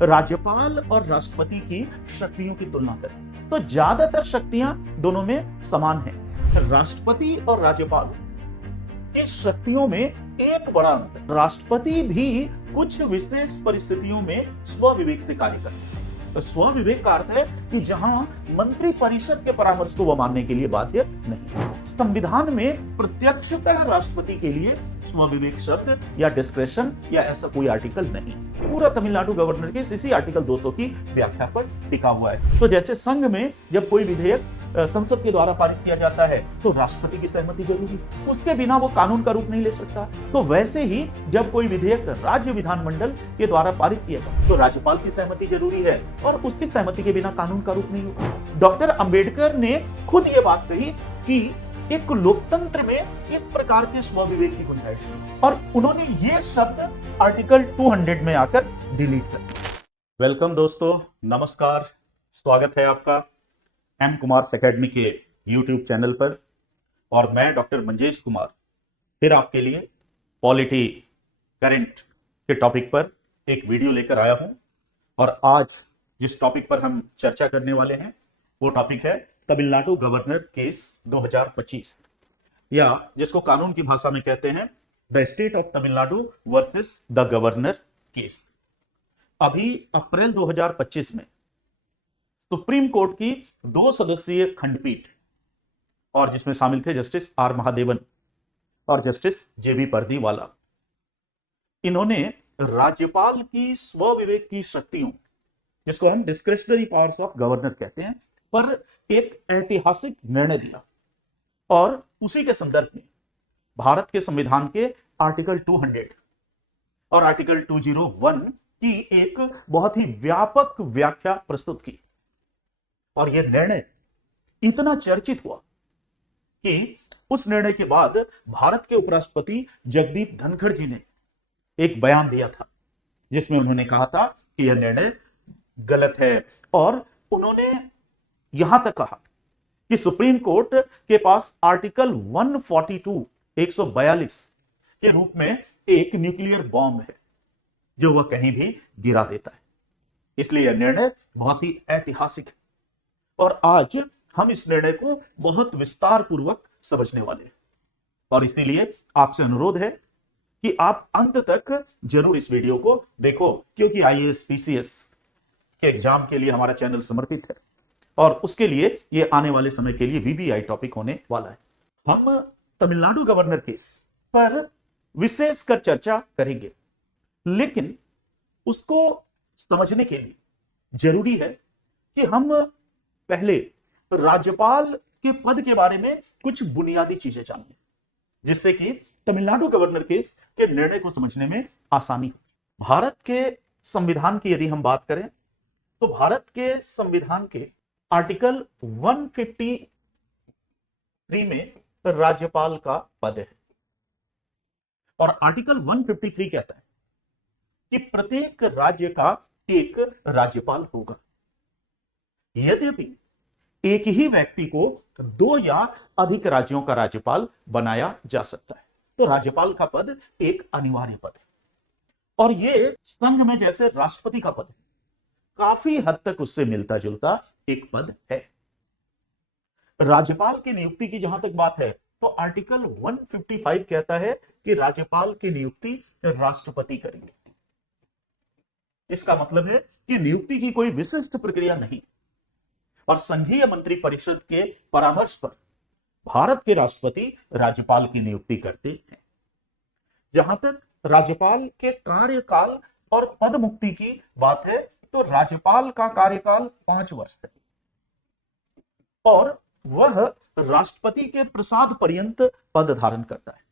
राज्यपाल और राष्ट्रपति की शक्तियों की तुलना करें तो ज्यादातर शक्तियां दोनों में समान हैं। राष्ट्रपति और राज्यपाल की शक्तियों में एक बड़ा अंतर, राष्ट्रपति भी कुछ विशेष परिस्थितियों में स्वविवेक से कार्य करते हैं। तो स्वविवेक का अर्थ है कि जहां मंत्री परिषद के परामर्श को वह मानने के लिए बाध्य नहीं। संविधान में प्रत्यक्षतः राष्ट्रपति के लिए स्वविवेक शब्द या डिस्क्रेशन या ऐसा कोई आर्टिकल नहीं। पूरा तमिलनाडु गवर्नर के इसी आर्टिकल 200 की व्याख्या पर टिका हुआ है। तो जैसे संघ में जब कोई विधेयक संसद के द्वारा पारित किया जाता है तो राष्ट्रपति की सहमति जरूरी है, उसके बिना वो कानून का रूप नहीं ले सकता। तो वैसे ही जब कोई विधेयक राज्य विधानमंडल के द्वारा पारित किया जाए तो राज्यपाल की सहमति जरूरी है और उसकी सहमति के बिना कानून का रूप नहीं होगा। डॉक्टर अंबेडकर ने खुद ये बात कही कि एक लोकतंत्र में इस प्रकार के स्वविवेक की गुंजाइश है और उन्होंने ये शब्द आर्टिकल 200 में आकर डिलीट कर दिया। वेलकम दोस्तों, नमस्कार, स्वागत है आपका एम कुमार एकेडमी के YouTube चैनल पर। और मैं डॉक्टर मंजेश कुमार फिर आपके लिए पॉलिटी करंट के टॉपिक पर एक वीडियो लेकर आया हूं। और आज जिस टॉपिक पर हम चर्चा करने वाले हैं वो टॉपिक है तमिलनाडु गवर्नर केस 2025, या जिसको कानून की भाषा में कहते हैं the state of Tamil Nadu versus the governor case. अभी अप्रैल 2025 में सुप्रीम कोर्ट की 2 सदस्यीय खंडपीठ, और जिसमें शामिल थे जस्टिस आर महादेवन और जस्टिस जेबी पर्दीवाला, इन्होंने राज्यपाल की स्वविवेक की शक्तियों, जिसको हम डिस्क्रिशनरी पावर्स ऑफ गवर्नर कहते हैं, पर एक ऐतिहासिक निर्णय दिया। और उसी के संदर्भ में भारत के संविधान के आर्टिकल 200 और आर्टिकल 201 की एक बहुत ही व्यापक व्याख्या प्रस्तुत की। और यह निर्णय इतना चर्चित हुआ कि उस निर्णय के बाद भारत के उपराष्ट्रपति जगदीप धनखड़ जी ने एक बयान दिया था जिसमें उन्होंने कहा था कि यह निर्णय गलत है। और उन्होंने यहां तक कहा कि सुप्रीम कोर्ट के पास आर्टिकल 142 के रूप में एक न्यूक्लियर बॉम्ब है जो वह कहीं भी गिरा देता है। इसलिए यह निर्णय बहुत ही ऐतिहासिक है और आज हम इस निर्णय को बहुत विस्तार पूर्वक समझने वाले हैं। और इसलिए आपसे अनुरोध है कि आप अंत तक जरूर इस वीडियो को देखो, क्योंकि आईएएस पीसीएस के एग्जाम के लिए हमारा चैनल समर्पित है और उसके लिए यह आने वाले समय के लिए वीवीआई टॉपिक होने वाला है। हम तमिलनाडु गवर्नर केस पर विशेषकर चर्चा करेंगे, लेकिन उसको समझने के लिए जरूरी है कि हम पहले राज्यपाल के पद के बारे में कुछ बुनियादी चीजें जान लें, जिससे कि तमिलनाडु गवर्नर केस के निर्णय को समझने में आसानी हो। भारत के संविधान की यदि हम बात करें तो भारत के संविधान के आर्टिकल 153 में राज्यपाल का पद है। और आर्टिकल 153 कहता है कि प्रत्येक राज्य का एक राज्यपाल होगा। यद्यपि एक ही व्यक्ति को 2 या अधिक राज्यों का राज्यपाल बनाया जा सकता है, तो राज्यपाल का पद एक अनिवार्य पद है। और यह संघ में जैसे राष्ट्रपति का पद है, काफी हद तक उससे मिलता जुलता एक पद है। राज्यपाल की नियुक्ति की जहां तक बात है तो आर्टिकल 155 कहता है कि राज्यपाल की नियुक्ति राष्ट्रपति करेंगे। इसका मतलब है कि नियुक्ति की कोई विशिष्ट प्रक्रिया नहीं और संघीय मंत्री परिषद के परामर्श पर भारत के राष्ट्रपति राज्यपाल की नियुक्ति करते हैं। जहां तक राज्यपाल के कार्यकाल और पद मुक्ति की बात है तो राज्यपाल का कार्यकाल 5 वर्ष है और वह राष्ट्रपति के प्रसाद पर्यंत पद धारण करता है।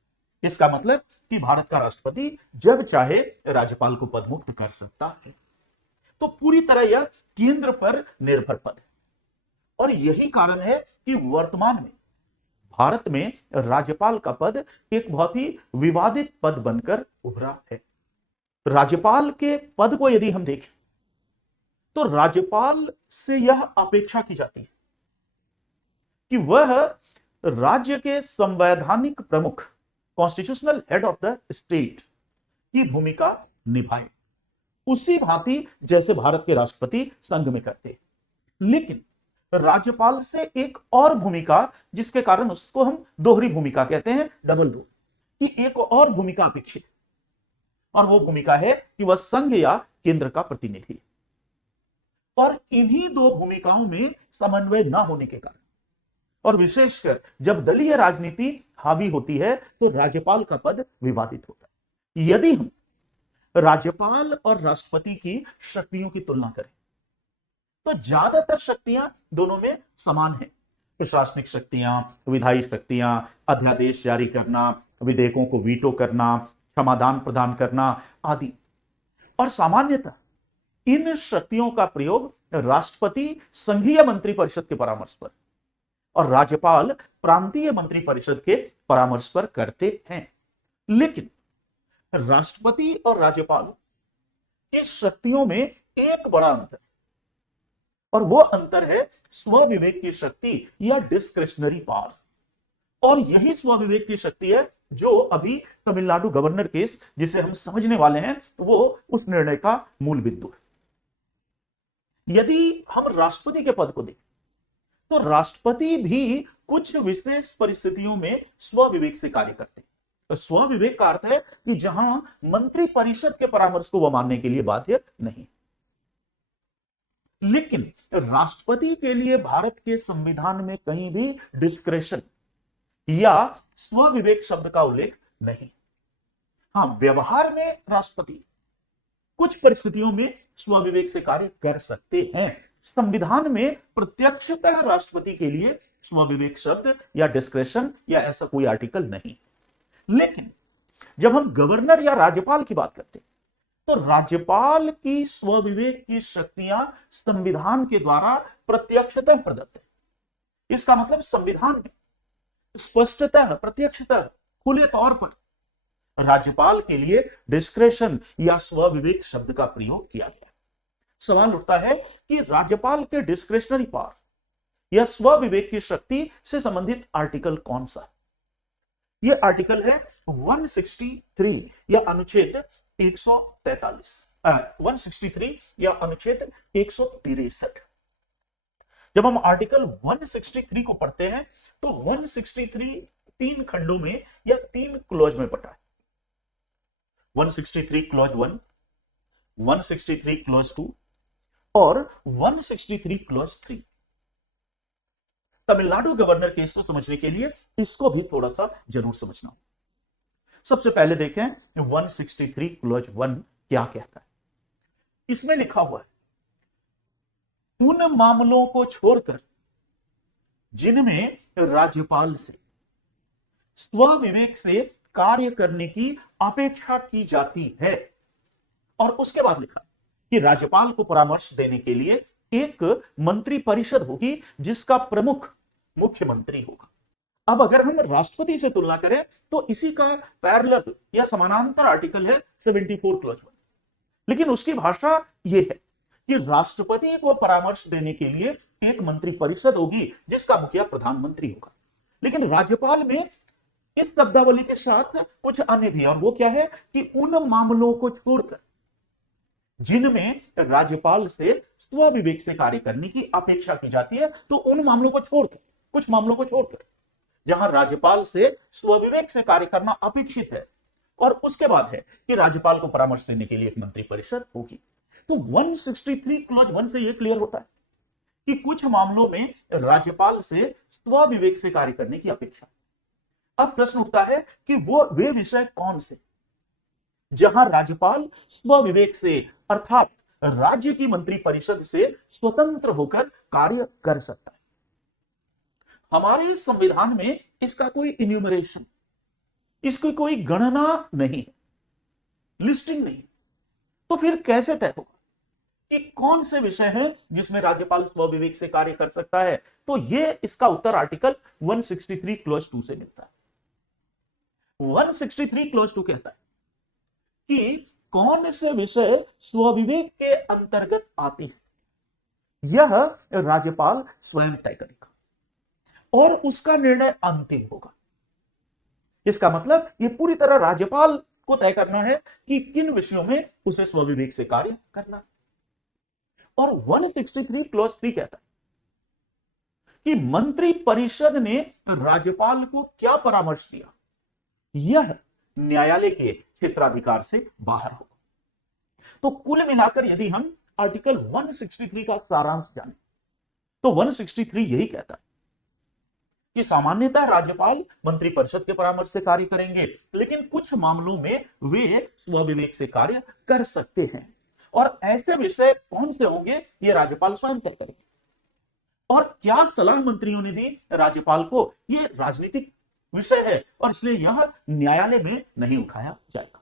इसका मतलब कि भारत का राष्ट्रपति जब चाहे राज्यपाल को पद मुक्त कर सकता है। तो पूरी तरह यह केंद्र पर निर्भर पद है और यही कारण है कि वर्तमान में भारत में राज्यपाल का पद एक बहुत ही विवादित पद बनकर उभरा है। राज्यपाल के पद को यदि हम देखें तो राज्यपाल से यह अपेक्षा की जाती है कि वह राज्य के संवैधानिक प्रमुख, constitutional head of the state की भूमिका निभाए उसी भांति जैसे भारत के राष्ट्रपति संघ में करते हैं। लेकिन राज्यपाल से एक और भूमिका, जिसके कारण उसको हम दोहरी भूमिका कहते हैं, डबल रोल, कि एक और भूमिका अपेक्षित है, और वो भूमिका है कि वह संघ या केंद्र का प्रतिनिधि। और इन्हीं दो भूमिकाओं में समन्वय न होने के कारण, और विशेषकर जब दलीय राजनीति हावी होती है, तो राज्यपाल का पद विवादित होता है। यदि हम राज्यपाल और राष्ट्रपति की शक्तियों की तुलना करें तो ज्यादातर शक्तियां दोनों में समान हैं। प्रशासनिक शक्तियां, विधायी शक्तियां, अध्यादेश जारी करना, विधेयकों को वीटो करना, क्षमादान प्रदान करना आदि। और सामान्यतः इन शक्तियों का प्रयोग राष्ट्रपति संघीय मंत्रिपरिषद के परामर्श पर और राज्यपाल प्रांतीय मंत्रिपरिषद के परामर्श पर करते हैं। लेकिन राष्ट्रपति और राज्यपाल की शक्तियों में एक बड़ा अंतर, और वो अंतर है स्वविवेक की शक्ति या डिस्क्रिशनरी पावर। और यही स्वविवेक की शक्ति है जो अभी तमिलनाडु गवर्नर केस, जिसे हम समझने वाले हैं, वो उस निर्णय का मूल बिंदु है। यदि हम राष्ट्रपति के पद को देखें तो राष्ट्रपति भी कुछ विशेष परिस्थितियों में स्वविवेक से कार्य करते हैं। तो स्वविवेक का अर्थ है कि जहां मंत्रिपरिषद के परामर्श को वह मानने के लिए बाध्य नहीं। लेकिन राष्ट्रपति के लिए भारत के संविधान में कहीं भी डिस्क्रेशन या स्वविवेक शब्द का उल्लेख नहीं। हां, व्यवहार में राष्ट्रपति कुछ परिस्थितियों में स्वविवेक से कार्य कर सकते हैं। संविधान में प्रत्यक्षतः राष्ट्रपति के लिए स्वविवेक शब्द या डिस्क्रेशन या ऐसा कोई आर्टिकल नहीं। लेकिन जब हम गवर्नर या राज्यपाल की बात करते हैं तो राज्यपाल की स्वविवेक की शक्तियां संविधान के द्वारा प्रत्यक्षतः प्रदत्त है। इसका मतलब संविधान में स्पष्टतः, प्रत्यक्षतः, खुले तौर पर राज्यपाल के लिए डिस्क्रेशन या स्वविवेक शब्द का प्रयोग किया गया। सवाल उठता है कि राज्यपाल के डिस्क्रेशनरी पावर या स्वविवेक की शक्ति से संबंधित आर्टिकल कौन सा है? यह आर्टिकल है 163 या अनुच्छेद 143, 163 या अनुच्छेद 163। जब हम आर्टिकल 163 को पढ़ते हैं तो 163 तीन खंडों में या तीन क्लॉज में बटा है। 163 क्लॉज 1, 163 क्लॉज 2 और 163 क्लॉज 3। तमिलनाडु गवर्नर केस को समझने के लिए इसको भी थोड़ा सा जरूर समझना हो। सबसे पहले देखें 163 क्लॉज 1 क्या कहता है। इसमें लिखा हुआ है, उन मामलों को छोड़कर जिनमें राज्यपाल से स्वविवेक से कार्य करने की अपेक्षा की जाती है। और उसके बाद लिखा कि राज्यपाल को परामर्श देने के लिए एक मंत्री परिषद होगी जिसका प्रमुख मुख्यमंत्री होगा। अब अगर हम राष्ट्रपति से तुलना करें तो इसी का पैरेलल या समानांतर आर्टिकल है 74 क्लॉज 1। लेकिन उसकी भाषा यह है कि राष्ट्रपति को परामर्श देने के लिए एक मंत्री परिषद होगी जिसका मुखिया प्रधानमंत्री होगा। लेकिन राज्यपाल में इस शब्दावली के साथ कुछ अन्य भी, और वो क्या है कि उन मामलों को छोड़कर जिनमें राज्यपाल से स्वविवेक से कार्य करने की अपेक्षा की जाती है, तो उन मामलों को छोड़कर, कुछ मामलों को छोड़कर जहां राज्यपाल से स्वविवेक से कार्य करना अपेक्षित है, और उसके बाद है कि राज्यपाल को परामर्श देने के लिए एक मंत्री परिषद होगी। तो 163 क्लॉज 1 से यह क्लियर होता है कि कुछ मामलों में राज्यपाल से स्वविवेक से कार्य करने की अपेक्षा। अब प्रश्न उठता है कि वे विषय कौन से जहां राज्यपाल स्वविवेक से अर्थात राज्य की मंत्री परिषद से स्वतंत्र होकर कार्य कर सकता है। हमारे संविधान में इसका कोई इन्यूमरेशन, इसकी कोई गणना नहीं है, लिस्टिंग नहीं। तो फिर कैसे तय होगा कि कौन से विषय हैं जिसमें राज्यपाल स्वविवेक से कार्य कर सकता है? तो यह इसका उत्तर आर्टिकल 163 क्लॉज 2 से मिलता है। 163 क्लॉज 2 कहता है कि कौन से विषय स्वविवेक के अंतर्गत आते हैं, यह राज्यपाल स्वयं तय करेगा और उसका निर्णय अंतिम होगा। इसका मतलब यह पूरी तरह राज्यपाल को तय करना है कि किन विषयों में उसे स्वविवेक से कार्य करना। और 163 क्लॉज 3 कहता है कि मंत्री परिषद ने राज्यपाल को क्या परामर्श दिया, यह न्यायालय के क्षेत्राधिकार से बाहर होगा। तो कुल मिलाकर यदि हम आर्टिकल 163 का सारांश जाने तो 163 यही कहता है कि सामान्यतः राज्यपाल मंत्री परिषद के परामर्श से कार्य करेंगे, लेकिन कुछ मामलों में वे स्वविवेक से कार्य कर सकते हैं। और ऐसे विषय कौन से होंगे ये राज्यपाल स्वयं तय करेंगे। और क्या सलाह मंत्रियों ने दी राज्यपाल को, ये राजनीतिक विषय है और इसलिए यह न्यायालय में नहीं उठाया जाएगा।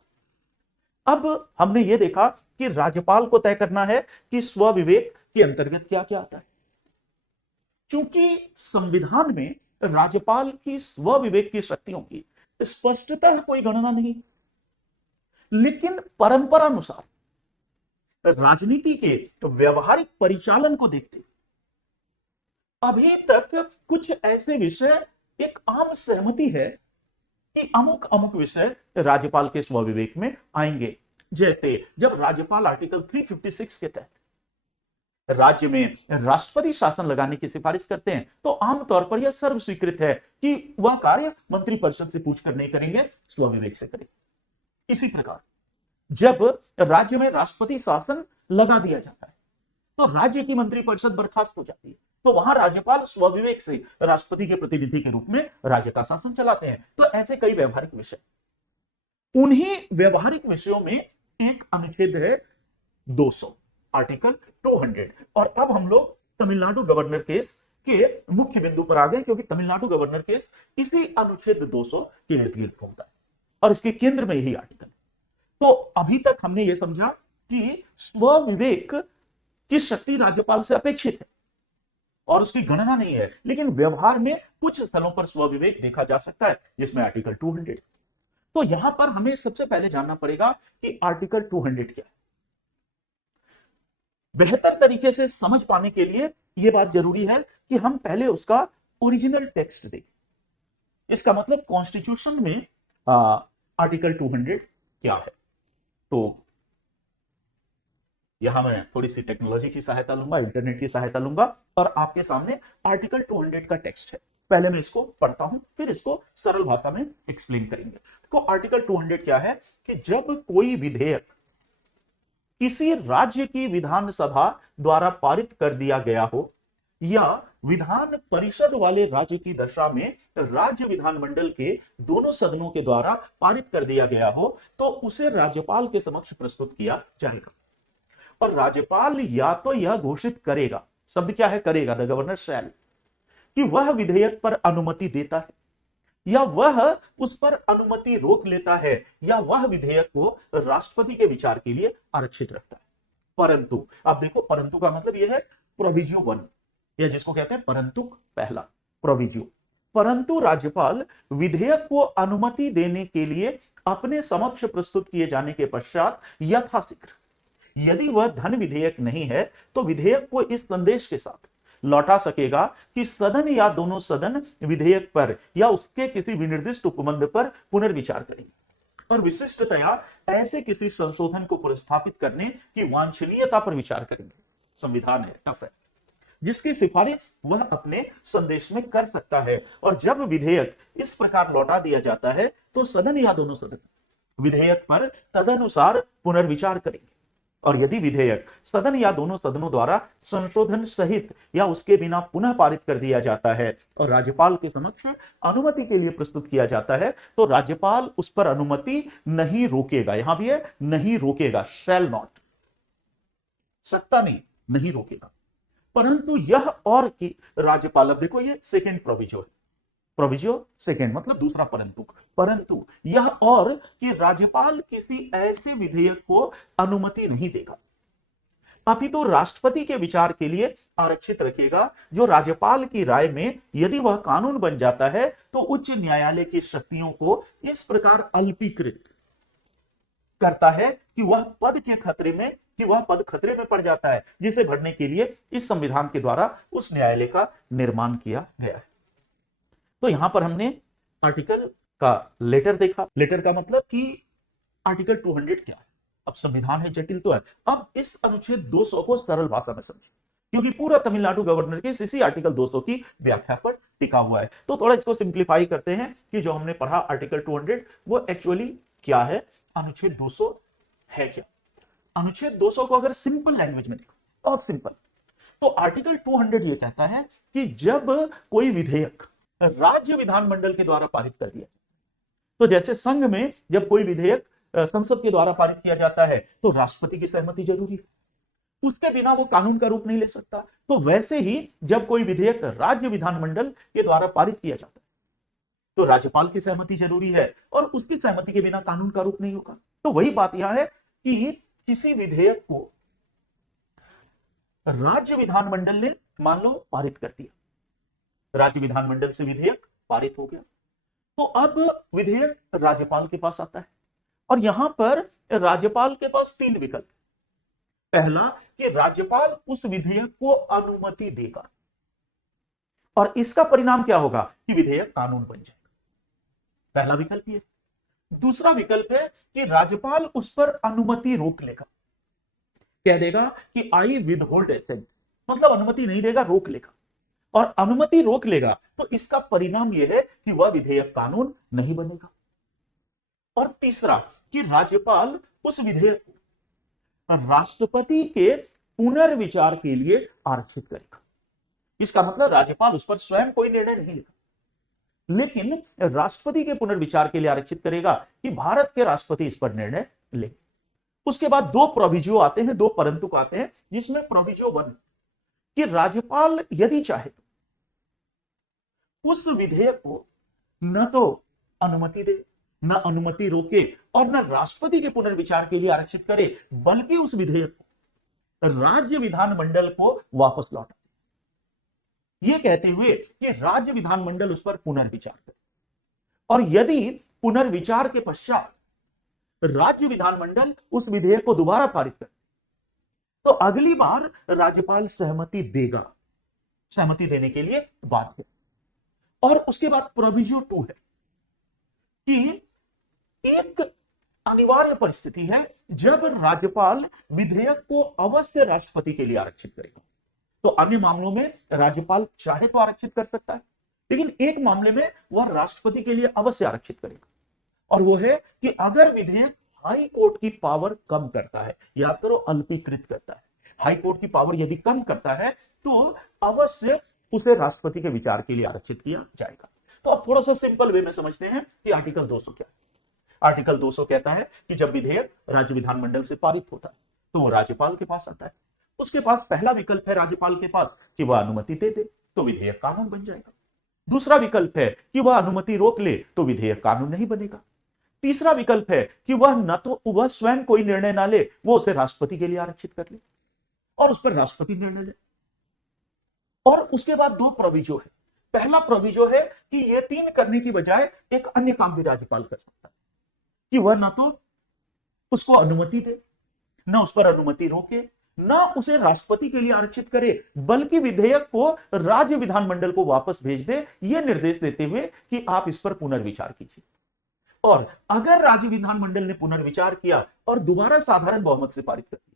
अब हमने यह देखा कि राज्यपाल को तय करना है कि स्वविवेक के अंतर्गत क्या क्या आता है। चूंकि संविधान में राज्यपाल की स्वविवेक की शक्तियों की स्पष्टतः कोई गणना नहीं, लेकिन परंपरा अनुसार राजनीति के व्यवहारिक परिचालन को देखते अभी तक कुछ ऐसे विषय एक आम सहमति है कि अमुक अमुक विषय राज्यपाल के स्वविवेक में आएंगे। जैसे जब राज्यपाल आर्टिकल 356 के तहत राज्य में राष्ट्रपति शासन लगाने की सिफारिश करते हैं तो आमतौर पर यह सर्व स्वीकृत है कि वह कार्य मंत्री परिषद से पूछकर नहीं करेंगे, स्वविवेक से करेंगे। इसी प्रकार जब राज्य में राष्ट्रपति शासन लगा दिया जाता है तो राज्य की मंत्री परिषद बर्खास्त हो जाती है, तो वहां राज्यपाल स्वविवेक से राष्ट्रपति के प्रतिनिधि के रूप में राज्य का शासन चलाते हैं। तो ऐसे कई व्यवहारिक विषय, उन्हीं व्यवहारिक विषयों में एक अनुच्छेद है 200 आर्टिकल 200। और अब हम लोग तमिलनाडु गवर्नर केस के मुख्य बिंदु पर आ गए, क्योंकि तमिलनाडु गवर्नर केस इसी अनुच्छेद 200 के इर्द गिर्द घूमता है और इसके केंद्र में यही आर्टिकल है। तो अभी तक हमने यह समझा कि स्वविवेक की शक्ति राज्यपाल से अपेक्षित है और उसकी गणना नहीं है, लेकिन व्यवहार में कुछ स्थलों पर स्वविवेक देखा जा सकता है, जिसमें आर्टिकल 200। तो यहां पर हमें सबसे पहले जानना पड़ेगा कि आर्टिकल 200 क्या है। बेहतर तरीके से समझ पाने के लिए यह बात जरूरी है कि हम पहले उसका ओरिजिनल टेक्स्ट देखें। इसका मतलब कॉन्स्टिट्यूशन में आर्टिकल 200 क्या है। तो यहां मैं थोड़ी सी टेक्नोलॉजी की सहायता लूंगा, इंटरनेट की सहायता लूंगा और आपके सामने आर्टिकल 200 का टेक्स्ट है। पहले मैं इसको पढ़ता हूं, फिर इसको सरल भाषा में एक्सप्लेन करेंगे। तो आर्टिकल 200 क्या है कि जब कोई विधेयक किसी राज्य की विधानसभा द्वारा पारित कर दिया गया हो या विधान परिषद वाले राज्य की दशा में राज्य विधानमंडल के दोनों सदनों के द्वारा पारित कर दिया गया हो तो उसे राज्यपाल के समक्ष प्रस्तुत किया जाएगा। और राज्यपाल या तो यह घोषित करेगा, शब्द क्या है करेगा, द गवर्नर शैल, कि वह विधेयक पर अनुमति देता है या वह उस पर अनुमति रोक लेता है या वह विधेयक को राष्ट्रपति के विचार के लिए आरक्षित रखता है। परंतु अब देखो, परंतु का मतलब यह है प्रोविजियो 1 या जिसको कहते हैं परंतुक पहला, प्रोविजियो। परंतु राज्यपाल विधेयक को अनुमति देने के लिए अपने समक्ष प्रस्तुत किए जाने के पश्चात यथाशीघ्र, यदि वह धन विधेयक नहीं है तो विधेयक को इस संदेश के साथ लौटा सकेगा कि सदन या दोनों सदन विधेयक पर या उसके किसी विनिर्दिष्ट उपबंध पर पुनर्विचार करेंगे और विशिष्टतया ऐसे किसी संशोधन को पुनर्स्थापित करने की वांछनीयता पर विचार करेंगे। संविधान है, टफ है, जिसकी सिफारिश वह अपने संदेश में कर सकता है। और जब विधेयक इस प्रकार लौटा दिया जाता है तो सदन या दोनों सदन विधेयक पर तदनुसार पुनर्विचार करेंगे। और यदि विधेयक सदन या दोनों सदनों द्वारा संशोधन सहित या उसके बिना पुनः पारित कर दिया जाता है और राज्यपाल के समक्ष अनुमति के लिए प्रस्तुत किया जाता है तो राज्यपाल उस पर अनुमति नहीं रोकेगा। यहां भी है नहीं रोकेगा, शैल नॉट, सकता नहीं रोकेगा। परंतु यह और कि राज्यपाल, अब देखो ये सेकेंड प्रोविजो है, प्रोविजो सेकेंड मतलब दूसरा परंतु यह और कि राज्यपाल किसी ऐसे विधेयक को अनुमति नहीं देगा, अपितु राष्ट्रपति के विचार के लिए आरक्षित रखेगा, जो राज्यपाल की राय में यदि वह कानून बन जाता है तो उच्च न्यायालय की शक्तियों को इस प्रकार अल्पीकृत करता है कि वह पद खतरे में पड़ जाता है, जिसे भरने के लिए इस संविधान के द्वारा उस न्यायालय का निर्माण किया गया है। तो यहां पर हमने आर्टिकल का लेटर देखा। लेटर का मतलब कि आर्टिकल 200 क्या है। अब संविधान है, जटिल तो है। अब इस अनुच्छेद 200 को सरल भाषा में समझिए, क्योंकि पूरा तमिलनाडु गवर्नर के इसी आर्टिकल 200 की व्याख्या पर टिका हुआ है। तो थोड़ा इसको सिंप्लीफाई करते हैं कि जो हमने पढ़ा आर्टिकल 200 वो एक्चुअली क्या है, अनुच्छेद 200 है क्या। अनुच्छेद 200 को अगर सिंपल लैंग्वेज में देखो, बहुत सिंपल, तो आर्टिकल 200 ये कहता है कि जब कोई विधेयक राज्य विधानमंडल के द्वारा पारित कर दिया, तो जैसे संघ में जब कोई विधेयक संसद के द्वारा पारित किया जाता है तो राष्ट्रपति की सहमति जरूरी है, उसके बिना वो कानून का रूप नहीं ले सकता। तो वैसे ही जब कोई विधेयक राज्य विधानमंडल के द्वारा पारित किया जाता है तो राज्यपाल की सहमति जरूरी है, और उसकी सहमति के बिना कानून का रूप नहीं होगा। तो वही बात यहां है कि किसी विधेयक को राज्य विधानमंडल ने मान लो पारित कर दिया, राज्य विधानमंडल से विधेयक पारित हो गया, तो अब विधेयक राज्यपाल के पास आता है, और यहां पर राज्यपाल के पास 3 विकल्प। पहला कि राज्यपाल उस विधेयक को अनुमति देगा, और इसका परिणाम क्या होगा कि विधेयक कानून बन जाएगा, पहला विकल्प ये। दूसरा विकल्प है कि राज्यपाल उस पर अनुमति रोक लेगा, कह देगा कि आई विदहोल्ड एसेंट, मतलब अनुमति नहीं देगा, रोक लेगा, और अनुमति रोक लेगा तो इसका परिणाम यह है कि वह विधेयक कानून नहीं बनेगा। और तीसरा कि राज्यपाल उस विधेयक को राष्ट्रपति के पुनर्विचार के लिए आरक्षित करेगा। इसका मतलब राज्यपाल उस पर स्वयं कोई निर्णय नहीं लेगा, लेकिन राष्ट्रपति के पुनर्विचार के लिए आरक्षित करेगा कि भारत के राष्ट्रपति इस पर निर्णय लेंगे। उसके बाद 2 प्रोविजो आते हैं, 2 परंतु आते हैं, जिसमें प्रोविजो 1 कि राज्यपाल यदि चाहे तो उस विधेयक को न तो अनुमति दे, न अनुमति रोके, और न राष्ट्रपति के पुनर्विचार के लिए आरक्षित करे, बल्कि उस विधेयक को राज्य विधानमंडल को वापस लौटा, यह कहते हुए कि राज्य विधानमंडल उस पर पुनर्विचार करे, और यदि पुनर्विचार के पश्चात राज्य विधानमंडल उस विधेयक को दोबारा पारित करे तो अगली बार राज्यपाल सहमति देगा, सहमति देने के लिए बाध्य है। और उसके बाद प्रोविजो 2 है कि एक अनिवार्य परिस्थिति है जब राज्यपाल विधेयक को अवश्य राष्ट्रपति के लिए आरक्षित करेगा। तो अन्य मामलों में राज्यपाल चाहे तो आरक्षित कर सकता है, लेकिन एक मामले में वह राष्ट्रपति के लिए अवश्य आरक्षित करेगा, और वो है कि अगर विधेयक हाई कोर्ट की पावर कम करता है, याद करो अल्पीकृत करता है, हाई कोर्ट की पावर यदि कम करता है तो अवश्य उसे राष्ट्रपति के विचार के लिए आरक्षित किया जाएगा। तो अब थोड़ा सा सिंपल वे में समझते हैं कि आर्टिकल 200 क्या है। आर्टिकल 200 कहता है कि जब विधेयक राज्य विधानमंडल से पारित होता है तो वो राज्यपाल के पास आता है, उसके पास पहला विकल्प है राज्यपाल के पास कि वह अनुमति दे दे तो विधेयक कानून बन जाएगा। दूसरा विकल्प है कि वह अनुमति रोक ले तो विधेयक कानून नहीं बनेगा। तीसरा विकल्प है कि वह न तो वह स्वयं कोई निर्णय ना ले, वो उसे राष्ट्रपति के लिए आरक्षित कर ले और उस पर राष्ट्रपति निर्णय ले। और उसके बाद 2 प्रोविजो है। पहला प्रोविजो है कि ये 3 करने की बजाय एक अन्य काम भी राज्यपाल कर सकता है कि वह ना तो उसको अनुमति दे, ना उस पर अनुमति रोके, ना उसे राष्ट्रपति के लिए आरक्षित करे, बल्कि विधेयक को राज्य विधानमंडल को वापस भेज दे, यह निर्देश देते हुए कि आप इस पर पुनर्विचार कीजिए। और अगर राज्य विधानमंडल ने पुनर्विचार किया और दोबारा साधारण बहुमत से पारित कर दिया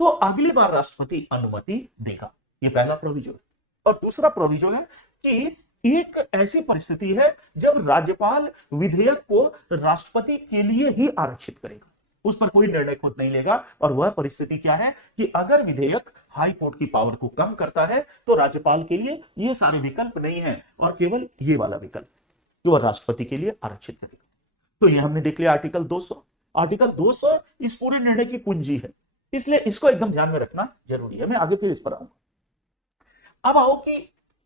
तो अगली बार राष्ट्रपति अनुमति देगा। यह पहला प्रोविजो है। और दूसरा प्रोविजो है कि एक ऐसी परिस्थिति है जब राज्यपाल विधेयक को राष्ट्रपति के लिए ही आरक्षित करेगा, उस पर कोई निर्णय खुद नहीं लेगा। और वह परिस्थिति क्या है कि अगर विधेयक हाई कोर्ट की पावर को कम करता है तो राज्यपाल के लिए ये सारे विकल्प नहीं है और केवल ये वाला विकल्प जो वह राष्ट्रपति के लिए आरक्षित करेगा। तो ये हमने देख लिया आर्टिकल 200। आर्टिकल 200 इस पूरे निर्णय की कुंजी है, इसलिए इसको एकदम ध्यान में रखना जरूरी है। मैं आगे फिर इस पर आऊंगा। अब आओ कि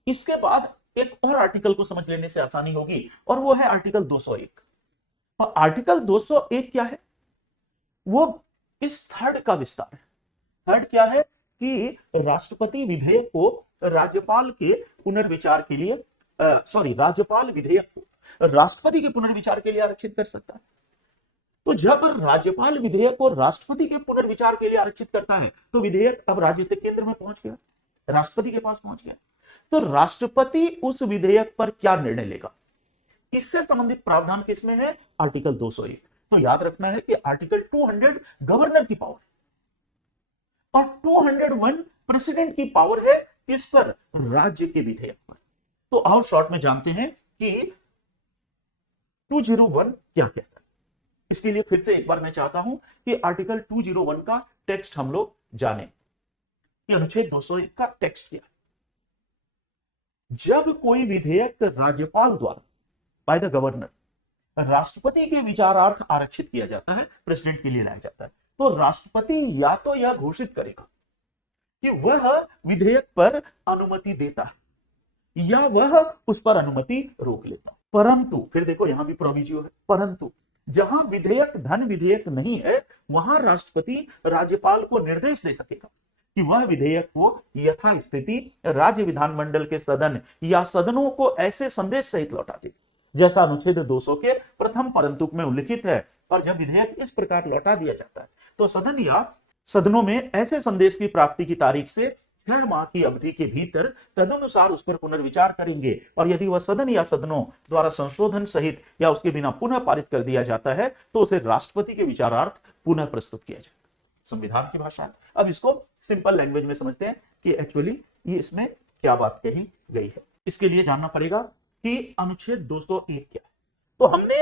इसके बाद एक और आर्टिकल को समझ लेने से आसानी होगी, और वो है आर्टिकल 201। और आर्टिकल 201 क्या है? वो इस थर्ड का विस्तार है। थर्ड क्या है कि राष्ट्रपति विधेयक को राज्यपाल के पुनर्विचार के लिए राज्यपाल विधेयक को राष्ट्रपति के पुनर्विचार के लिए आरक्षित कर सकता है। तो जब राज्यपाल विधेयक को राष्ट्रपति के पुनर्विचार के लिए आरक्षित करता है तो विधेयक अब राज्य से केंद्र में पहुंच गया, राष्ट्रपति के पास पहुंच गया। तो राष्ट्रपति उस विधेयक पर क्या निर्णय लेगा, इससे संबंधित प्रावधान किसमें है? आर्टिकल 201। तो याद रखना है कि आर्टिकल 200 गवर्नर की पावर और 201 प्रेसिडेंट की पावर है किस पर? राज्य के विधेयक पर। तो आओ शॉर्ट में जानते हैं कि 201 क्या कहता है। इसके लिए फिर से एक बार मैं चाहता हूं कि आर्टिकल 201 का टेक्स्ट हम लोग जानें कि अनुच्छेद 201 का टेक्स्ट क्या है। जब कोई विधेयक राज्यपाल द्वारा बाय द गवर्नर राष्ट्रपति के विचारार्थ आरक्षित किया जाता है, प्रेसिडेंट के लिए लाया जाता है, तो राष्ट्रपति या तो यह घोषित करेगा कि वह विधेयक पर अनुमति देता है या वह उस पर अनुमति रोक लेता है। परंतु फिर देखो यहां भी प्रोविजियो है, परंतु जहां विधेयक धन विधेयक नहीं है वहां राष्ट्रपति राज्यपाल को निर्देश दे सकेगा कि वह विधेयक को यथास्थिति राज्य विधानमंडल के सदन या सदनों को ऐसे संदेश सहित लौटा दे जैसा अनुच्छेद 200 के प्रथम परंतुक में उल्लिखित है। और जब विधेयक इस प्रकार लौटा दिया जाता है तो सदन या सदनों में ऐसे संदेश की प्राप्ति की तारीख से 6 माह की अवधि के भीतर तदनुसार उस पर पुनर्विचार करेंगे और यदि वह सदन या सदनों द्वारा संशोधन सहित या उसके बिना पुनः पारित कर दिया जाता है तो उसे राष्ट्रपति के विचारार्थ पुनः प्रस्तुत किया जाएगा। संविधान की भाषा है। अब इसको सिंपल लैंग्वेज में समझते हैं कि एक्चुअली ये इसमें क्या बात कही गई है। इसके लिए जानना पड़ेगा कि अनुच्छेद 201 क्या है। तो हमने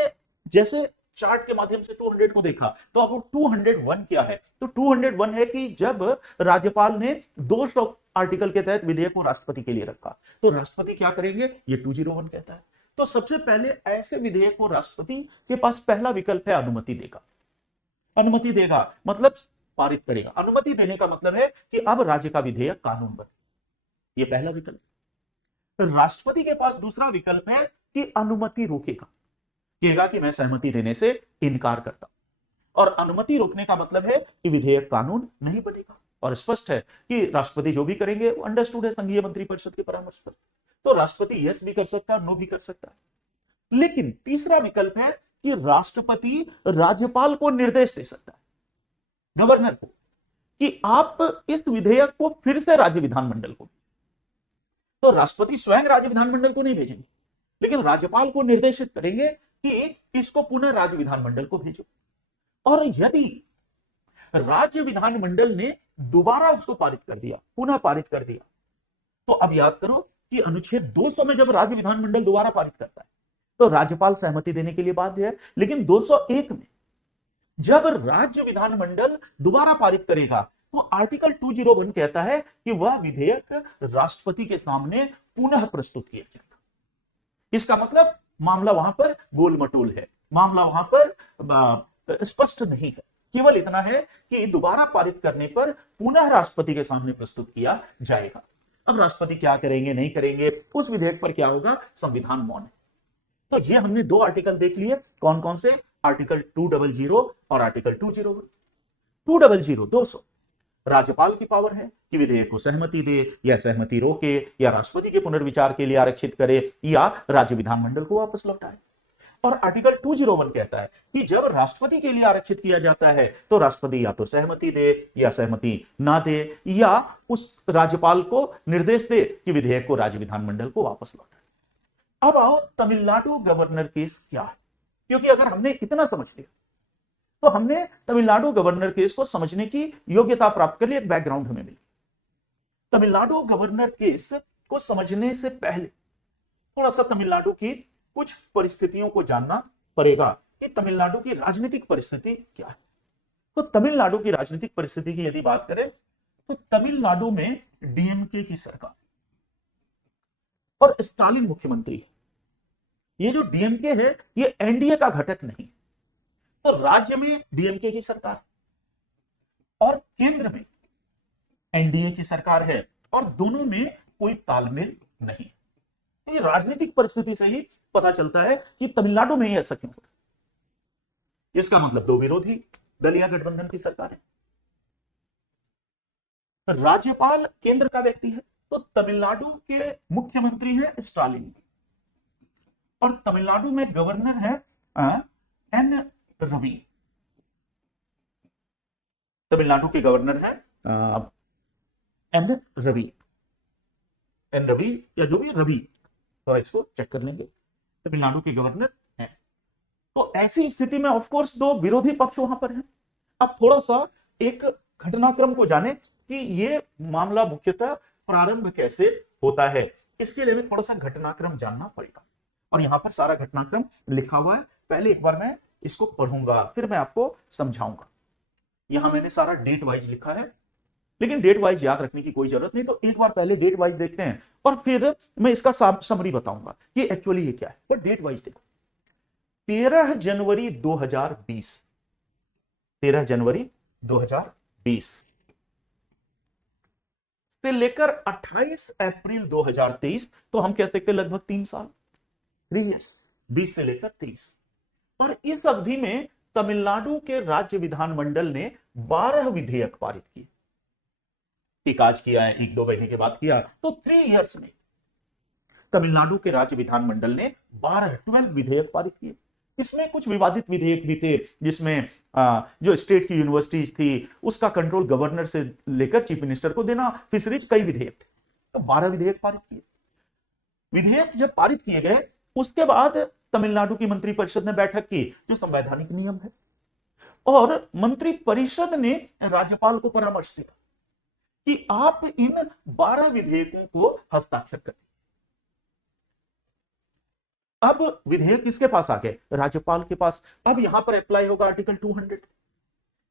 जैसे चार्ट के माध्यम से 200 को देखा, तो अब 201 क्या है? तो 201 है कि जब राज्यपाल ने 200 आर्टिकल के तहत विधेयक को राष्ट्रपति के लिए रखा तो राष्ट्रपति क्या करेंगे, ये 201 कहता है। तो सबसे पहले ऐसे विधेयक को राष्ट्रपति के पास पहला विकल्प है अनुमति देगा। अनुमति देगा मतलब पारित करेगा। अनुमति देने का मतलब है कि अब राज्य का विधेयक कानून बने, ये पहला विकल्प। राष्ट्रपति के पास दूसरा विकल्प है कि अनुमति रोकेगा, कहेगा कि मैं सहमति देने से इनकार करता हूं। और अनुमति रोकने का मतलब है कि विधेयक कानून नहीं बनेगा। और स्पष्ट है कि राष्ट्रपति जो भी करेंगे वो अंडरस्टूड है संघीय मंत्रिपरिषद के परामर्श पर। तो राष्ट्रपति यस भी कर सकता है, नो भी कर सकता है। लेकिन तीसरा विकल्प है कि राष्ट्रपति राज्यपाल को निर्देश दे सकता है, गवर्नर को, कि आप इस विधेयक को फिर से राज्य विधानमंडल को। तो राष्ट्रपति स्वयं राज्य विधानमंडल को नहीं भेजेंगे लेकिन राज्यपाल को निर्देशित करेंगे कि इसको पुनः राज्य विधानमंडल को भेजो। और यदि राज्य विधानमंडल ने दोबारा उसको पारित कर दिया, पुनः पारित कर दिया, तो अब याद करो कि अनुच्छेद 200 में जब राज्य विधानमंडल दोबारा पारित करता है तो राज्यपाल सहमति देने के लिए बाध्य है। लेकिन 201 में जब राज्य विधानमंडल दोबारा पारित करेगा तो आर्टिकल 201 कहता है कि वह विधेयक राष्ट्रपति के सामने पुनः प्रस्तुत किया जाएगा। इसका मतलब मामला वहां पर गोल मटोल है, मामला वहां पर स्पष्ट नहीं है। केवल इतना है कि दोबारा पारित करने पर पुनः राष्ट्रपति के सामने प्रस्तुत किया जाएगा। अब राष्ट्रपति क्या करेंगे नहीं करेंगे, उस विधेयक पर क्या होगा, संविधान मौन है। तो ये हमने 2 आर्टिकल देख लिए, कौन कौन से, आर्टिकल 200 और आर्टिकल 201। 200 राज्यपाल की पावर है कि विधेयक को सहमति दे या सहमति रोके या राष्ट्रपति के पुनर्विचार के लिए आरक्षित करे या राज्य विधानमंडल को वापस लौटाए। और आर्टिकल 201 कहता है कि जब राष्ट्रपति के लिए आरक्षित किया जाता है तो राष्ट्रपति या तो सहमति दे या सहमति ना दे या उस राज्यपाल को निर्देश दे कि विधेयक को राज्य विधानमंडल को वापस लौटाए। अब आओ तमिलनाडु गवर्नर केस क्या है, क्योंकि अगर हमने इतना समझ लिया तो हमने तमिलनाडु गवर्नर केस को समझने की योग्यता प्राप्त कर ली, एक बैकग्राउंड हमें मिली। तमिलनाडु गवर्नर केस को समझने से पहले थोड़ा सा तमिलनाडु की कुछ परिस्थितियों को जानना पड़ेगा कि तमिलनाडु की राजनीतिक परिस्थिति क्या है। तो तमिलनाडु की राजनीतिक परिस्थिति की यदि बात करें तो तमिलनाडु में डीएमके की सरकार और स्टालिन मुख्यमंत्री है। ये जो डीएमके है ये एनडीए का घटक नहीं, तो राज्य में डीएमके की सरकार और केंद्र में एनडीए की सरकार है और दोनों में कोई तालमेल नहीं। तो ये राजनीतिक परिस्थिति से ही पता चलता है कि तमिलनाडु में ही ऐसा क्यों हो रहा है। इसका मतलब 2 विरोधी दलीय गठबंधन की सरकार है। राज्यपाल केंद्र का व्यक्ति है, तो तमिलनाडु के मुख्यमंत्री है स्टालिन और तमिलनाडु में गवर्नर है एन रवि। तमिलनाडु के गवर्नर है एन रवि या जो भी रवि, तो इसको चेक कर लेंगे। तमिलनाडु के गवर्नर हैं तो ऐसी स्थिति में ऑफ कोर्स दो विरोधी पक्ष वहां पर हैं। अब थोड़ा सा एक घटनाक्रम को जाने कि ये मामला मुख्यतः प्रारंभ कैसे होता है, इसके लिए थोड़ा सा घटनाक्रम जानना पड़ेगा। और यहां पर सारा घटनाक्रम लिखा हुआ है, पहले एक बार मैं इसको पढ़ूंगा फिर मैं आपको समझाऊंगा। यहां मैंने सारा डेट वाइज लिखा है, लेकिन डेट वाइज याद रखने की कोई जरूरत नहीं, तो एक बार पहले डेट वाइज देखते हैं और फिर मैं इसका समरी बताऊंगा कि एक्चुअली ये क्या है। पर डेट वाइज देखो, 13 जनवरी 2020, 13 जनवरी 2020 से लेकर 28 अप्रैल 2023, तो हम कह सकते हैं लगभग 3 साल, 3 इयर्स, 20 से लेकर 30। और इस अवधि में तमिलनाडु के राज्य विधानमंडल ने 12 विधेयक पारित किए। ठीक आज किया है, 1-2 महीने के बाद किया, तो 3 इयर्स में तमिलनाडु के राज्य विधानमंडल ने 12 विधेयक पारित किए। इसमें कुछ विवादित विधेयक भी थे, जिसमें जो स्टेट की यूनिवर्सिटीज थी उसका कंट्रोल गवर्नर से लेकर चीफ मिनिस्टर को देना, फिशरीज, कई विधेयक थे। तो 12 विधेयक पारित किए। विधेयक जब पारित किए गए उसके बाद तमिलनाडु की मंत्रिपरिषद ने बैठक की, जो संवैधानिक नियम है, और मंत्रिपरिषद ने राज्यपाल को परामर्श दिया कि आप इन 12 विधेयकों को हस्ताक्षर करें। अब विधेयक किसके पास आ गए? राज्यपाल के पास। अब यहां पर अप्लाई होगा आर्टिकल 200।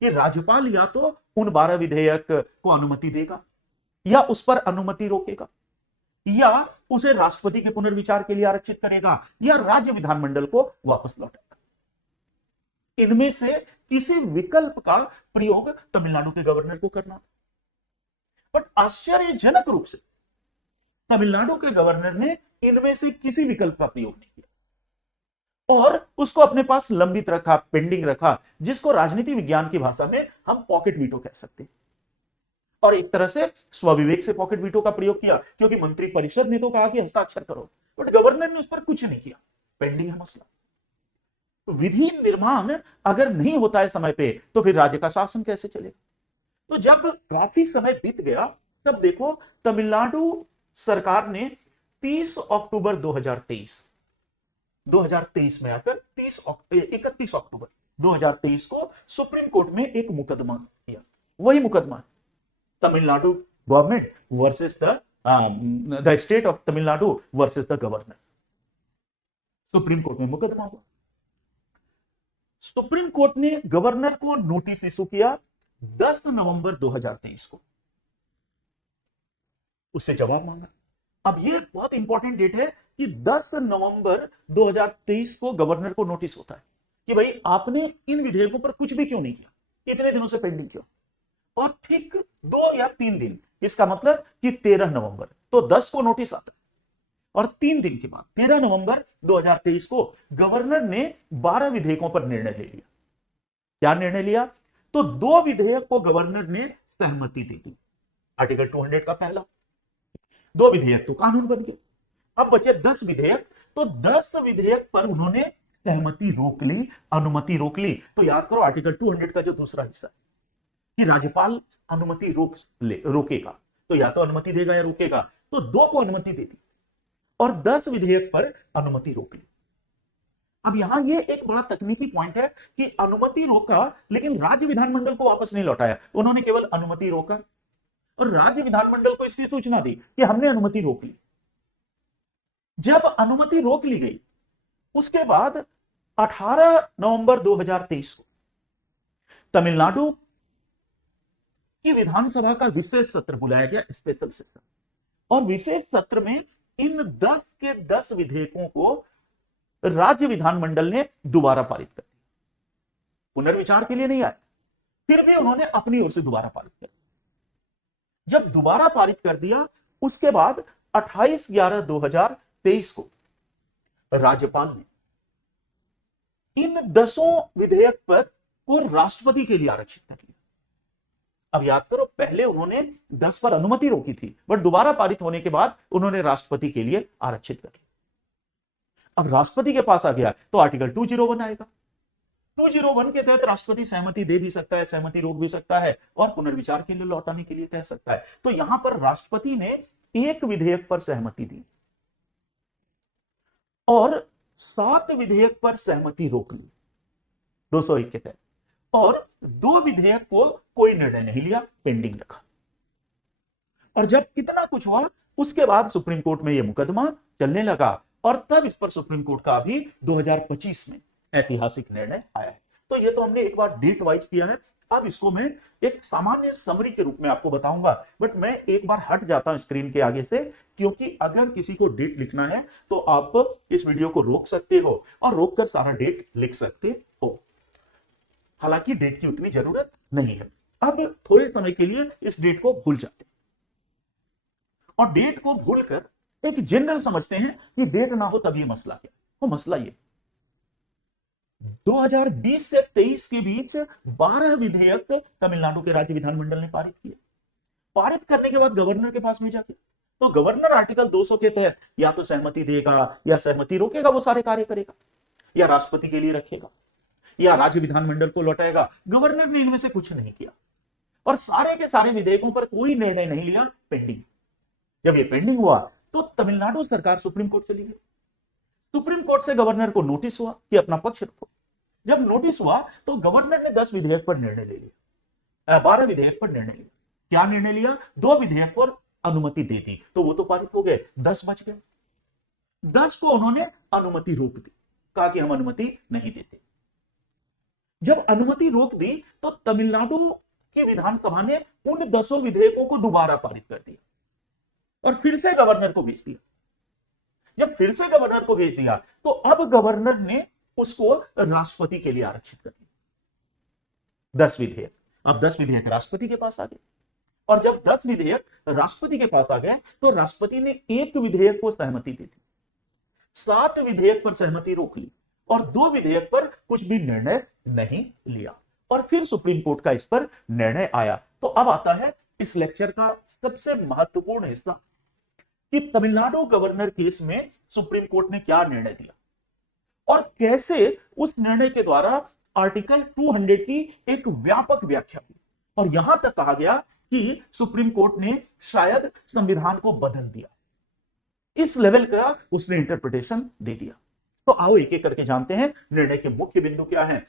ये राज्यपाल या तो उन 12 विधेयक को अनुमति देगा या उस पर अनुमति रोकेगा या उसे राष्ट्रपति के पुनर्विचार के लिए आरक्षित करेगा या राज्य विधानमंडल को वापस लौटाएगा। इनमें से किसी विकल्प का प्रयोग तमिलनाडु के गवर्नर को करना था। बट आश्चर्यजनक रूप से तमिलनाडु के गवर्नर ने इनमें से किसी विकल्प का प्रयोग नहीं किया और उसको अपने पास लंबित रखा, पेंडिंग रखा, जिसको राजनीति विज्ञान की भाषा में हम पॉकेट वीटो कह सकते हैं। और एक तरह से स्वविवेक से पॉकेट वीटो का प्रयोग किया, क्योंकि मंत्रिपरिषद ने तो कहा कि हस्ताक्षर करो, बट गवर्नर ने उस पर कुछ नहीं किया, पेंडिंग है मसला। विधि निर्माण अगर नहीं होता है समय पे, तो फिर राज्य का शासन कैसे चलेगा? तो जब काफी समय बीत गया, तब देखो तमिलनाडु सरकार ने 30 अक्टूबर 2023 में आकर 31 अक्टूबर 2023 को सुप्रीम कोर्ट में एक मुकदमा किया। वही मुकदमा Tamil Nadu government versus the state of Tamil Nadu versus the governor. Supreme court में मुकदमा हुआ। सुप्रीम कोर्ट ने गवर्नर को नोटिस इशू किया 10 नवंबर 2023 को, उससे जवाब मांगा। अब यह बहुत इंपॉर्टेंट डेट है कि 10 नवंबर 2023 को गवर्नर को नोटिस होता है कि भाई आपने इन विधेयकों पर कुछ भी क्यों नहीं किया, इतने दिनों से पेंडिंग क्यों। और ठीक 2 या 3 दिन, इसका मतलब कि 13 नवंबर, तो 10 को नोटिस आता है और 3 दिन के बाद 13 नवंबर 2023 को गवर्नर ने 12 विधेयकों पर निर्णय ले लिया। क्या निर्णय लिया? तो 2 विधेयक को गवर्नर ने सहमति दे दी, आर्टिकल 200 का पहला। 2 विधेयक तो कानून बन गए। अब बचे 10 विधेयक, तो 10 विधेयक पर उन्होंने सहमति रोक ली, अनुमति रोक ली। तो याद करो आर्टिकल 200 का जो दूसरा हिस्सा है कि राज्यपाल अनुमति रोकेगा, तो या तो अनुमति देगा या रोकेगा। तो 2 को अनुमति दे दी और 10 विधेयक पर अनुमति रोक ली। अब यहां ये एक बड़ा तकनीकी पॉइंट है कि अनुमति रोका, लेकिन राज्य विधानमंडल को वापस नहीं लौटाया, उन्होंने केवल अनुमति रोका और राज्य विधानमंडल को इसकी सूचना दी कि हमने अनुमति रोक ली। जब अनुमति रोक ली गई, उसके बाद 18 नवंबर 2023 को तमिलनाडु की विधानसभा का विशेष सत्र बुलाया गया, स्पेशल सेशन। और विशेष सत्र में इन 10 के 10 विधेयकों को राज्य विधानमंडल ने दोबारा पारित कर दिया। पुनर्विचार के लिए नहीं आया, फिर भी उन्होंने अपनी ओर से दोबारा पारित कर दिया। जब दोबारा पारित कर दिया, उसके बाद 28/11/2023 को राज्यपाल ने इन 10 विधेयक पर को राष्ट्रपति के लिए आरक्षित कर लिया। अब याद करो, पहले उन्होंने 10 पर अनुमति रोकी थी, बट दोबारा पारित होने के बाद उन्होंने राष्ट्रपति के लिए आरक्षित कर लिया। अब राष्ट्रपति के पास आ गया तो आर्टिकल 201 आएगा। 201 के तहत राष्ट्रपति सहमति दे भी सकता है, सहमति रोक भी सकता है और पुनर्विचार के लिए लौटाने के लिए कह सकता है। तो यहां पर राष्ट्रपति ने एक विधेयक पर सहमति दी और 7 विधेयक पर सहमति रोक ली 201 के तहत, और 2 विधेयक को कोई निर्णय नहीं लिया, पेंडिंग रखा। और जब इतना कुछ हुआ, उसके बाद सुप्रीम कोर्ट में यह मुकदमा चलने लगा, और तब इस पर सुप्रीम कोर्ट का अभी 2025 में ऐतिहासिक निर्णय आया है। तो ये तो हमने एक बार डेट वाइज किया है। अब इसको मैं एक सामान्य समरी के रूप में आपको बताऊंगा, बट मैं एक बार हट जाता हूं स्क्रीन के आगे से, क्योंकि अगर किसी को डेट लिखना है तो आप इस वीडियो को रोक सकते हो और रोककर सारा डेट लिख सकते हो। हालांकि डेट की उतनी जरूरत नहीं है। अब थोड़े समय के लिए इस डेट को भूल जाते हैं और डेट को भूलकर एक जनरल समझते हैं कि डेट ना हो तब ये मसला क्या। वो मसला ये 2020 से 23 के बीच 12 विधेयक तमिलनाडु के राज्य विधानमंडल ने पारित किए। पारित करने के बाद गवर्नर के पास भेजा गया, तो गवर्नर आर्टिकल 200 के तहत या तो सहमति देगा या सहमति रोकेगा, वो सारे कार्य करेगा, या राष्ट्रपति के लिए रखेगा या राज्य विधानमंडल को लौटाएगा। गवर्नर ने इनमें से कुछ नहीं किया और सारे के सारे विधेयकों पर कोई निर्णय नहीं लिया, पेंडिंग। जब ये पेंडिंग हुआ तो तमिलनाडु सरकार सुप्रीम कोर्ट चली गई। सुप्रीम कोर्ट से गवर्नर को नोटिस हुआ कि अपना पक्ष रखो। जब नोटिस हुआ तो गवर्नर ने 10 विधेयक पर निर्णय ले लिया, 12 विधेयक पर निर्णय लिया। क्या निर्णय लिया? 2 विधेयक पर अनुमति दे दी, तो वो तो पारित हो गए, 10 बच गए। 10 को उन्होंने अनुमति रोक दी, कहा कि हम अनुमति नहीं देते। जब अनुमति रोक दी तो तमिलनाडु की विधानसभा ने उन 10 विधेयकों को दोबारा पारित कर दिया और फिर से गवर्नर को भेज दिया। जब फिर से गवर्नर को भेज दिया तो अब गवर्नर ने उसको राष्ट्रपति के लिए आरक्षित कर दिया। 10 विधेयक, अब 10 विधेयक राष्ट्रपति के पास आ गए, और जब 10 विधेयक राष्ट्रपति के पास आ गए तो राष्ट्रपति ने 1 विधेयक को सहमति दे दी, 7 विधेयक पर सहमति रोक ली और 2 विधेयक पर कुछ भी निर्णय नहीं लिया। और फिर सुप्रीम कोर्ट का इस पर निर्णय आया। तो अब आता है इस लेक्चर का सबसे महत्वपूर्ण हिस्सा कि तमिलनाडु गवर्नर केस में सुप्रीम कोर्ट ने क्या निर्णय दिया और कैसे उस निर्णय के द्वारा आर्टिकल 200 की एक व्यापक व्याख्या की, और यहां तक कहा गया कि सुप्रीम कोर्ट ने शायद संविधान को बदल दिया। इस लेवल का उसने इंटरप्रिटेशन दे दिया। तो आओ एक एक करके जानते हैं निर्णय के मुख्य बिंदु क्या हैं।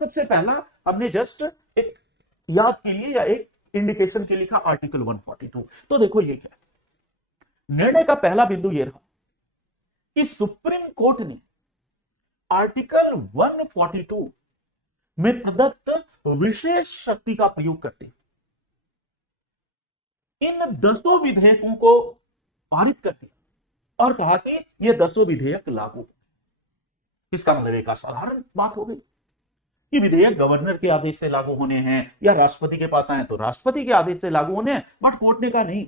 सबसे पहला हमने जस्ट एक याद के लिए या एक इंडिकेशन के लिए लिखा आर्टिकल 142। तो देखो ये क्या है। निर्णय का पहला बिंदु यह रहा कि सुप्रीम कोर्ट ने आर्टिकल 142 में प्रदत्त विशेष शक्ति का प्रयोग करते इन 10 विधेयकों को पारित कर दिया और कहा कि ये 10 विधेयक लागू। इसका मतलब एक असाधारण बात हो गई कि विधेयक गवर्नर के आदेश से लागू होने हैं या राष्ट्रपति के पास आए तो राष्ट्रपति के आदेश से लागू होने हैं, बट कोर्ट ने कहा नहीं,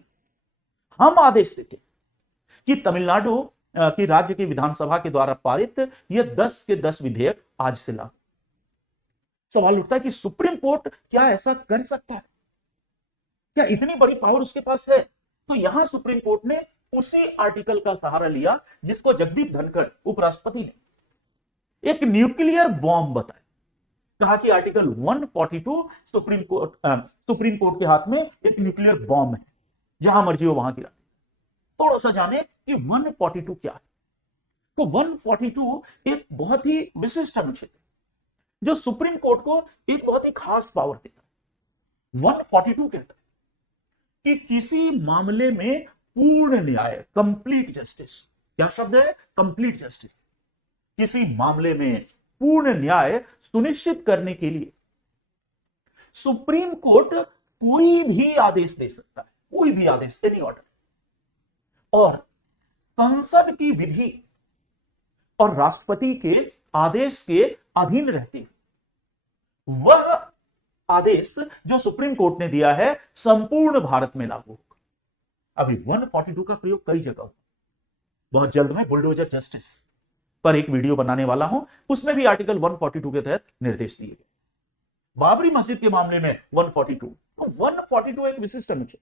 हम आदेश देते कि तमिलनाडु की राज्य की विधानसभा के द्वारा पारित ये 10 के 10 विधेयक आज से लागू। सवाल उठता है कि सुप्रीम कोर्ट क्या ऐसा कर सकता है? क्या इतनी बड़ी पावर उसके पास है? तो यहां सुप्रीम कोर्ट ने उसी आर्टिकल का सहारा लिया जिसको जगदीप धनखड़ उपराष्ट्रपति ने एक न्यूक्लियर बॉम्ब बताया। कहा कि आर्टिकल 142 सुप्रीम कोर्ट के हाथ में एक न्यूक्लियर बॉम्ब है, जहां मर्जी हो वहां गिरा। थोड़ा सा जाने कि 142 क्या है। तो 142 एक बहुत ही विशिष्ट अनुच्छेद है जो सुप्रीम कोर्ट को एक बहुत ही खास पावर देता है। 142 कहता है कि किसी मामले में पूर्ण न्याय, कंप्लीट जस्टिस, क्या शब्द है? Complete justice. किसी मामले में पूर्ण न्याय सुनिश्चित करने के लिए सुप्रीम कोर्ट कोई भी आदेश दे सकता है, कोई भी आदेश, एनी ऑर्डर, और संसद की विधि और राष्ट्रपति के आदेश के अधीन रहते हुए वह आदेश जो सुप्रीम कोर्ट ने दिया है संपूर्ण भारत में लागू होगा। अभी 142 का प्रयोग कई जगह होगा। बहुत जल्द मैं बुलडोजर जस्टिस पर एक वीडियो बनाने वाला हूं, उसमें भी आर्टिकल 142 के तहत निर्देश दिए गए। बाबरी मस्जिद के मामले में 142, तो 142 एक विशिष्ट अनुच्छेद।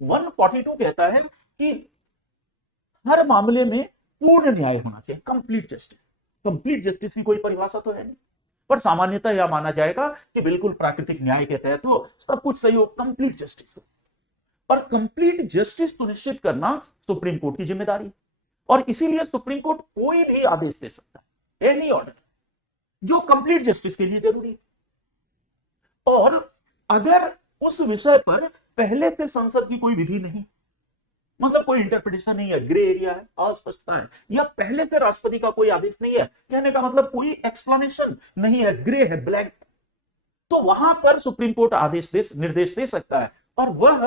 142 कहता है कि हर मामले में पूर्ण न्याय होना चाहिए, कंप्लीट जस्टिस। कंप्लीट जस्टिस की कोई परिभाषा तो है नहीं, पर सामान्यतः यह माना जाएगा कि बिल्कुल प्राकृतिक न्याय के तहत हो, सब कुछ सही हो, कंप्लीट जस्टिस हो। पर कंप्लीट जस्टिस सुनिश्चित करना सुप्रीम कोर्ट की जिम्मेदारी। और इसीलिए सुप्रीम कोर्ट कोई भी आदेश दे सकता है, एनी ऑर्डर, जो कंप्लीट जस्टिस के लिए जरूरी है। और अगर उस विषय पर पहले से संसद की कोई विधि नहीं, मतलब कोई इंटरप्रिटेशन नहीं है, ग्रे एरिया है, अस्पष्टता है, या पहले से राष्ट्रपति का कोई आदेश नहीं है, कहने का मतलब कोई एक्सप्लेनेशन नहीं है, ग्रे है, ब्लैंक, तो वहां पर सुप्रीम कोर्ट निर्देश दे सकता है, और वह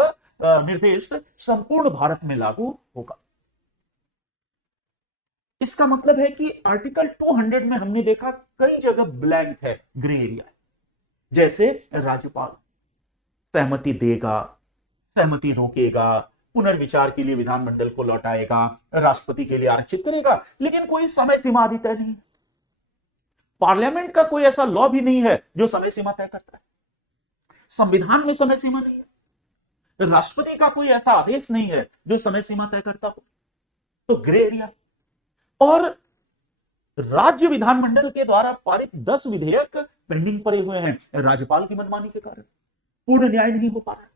निर्देश संपूर्ण भारत में लागू होगा। इसका मतलब है कि आर्टिकल 200 में हमने देखा कई जगह ब्लैंक है, ग्रे एरिया है, जैसे राज्यपाल सहमति देगा, सहमति रोकेगा, पुनर्विचार के लिए विधानमंडल को लौटाएगा, राष्ट्रपति के लिए आरक्षित करेगा, लेकिन कोई समय सीमा आदि तय नहीं। पार्लियामेंट का कोई ऐसा लॉ भी नहीं है जो समय सीमा तय करता है, संविधान में समय सीमा नहीं है, राष्ट्रपति का कोई ऐसा आदेश नहीं है जो समय सीमा तय करता हो, तो ग्रे एरिया। और राज्य विधानमंडल के द्वारा पारित 10 विधेयक पेंडिंग पड़े हुए हैं राज्यपाल की मनमानी के कारण, पूर्ण न्याय नहीं हो पा रहा है।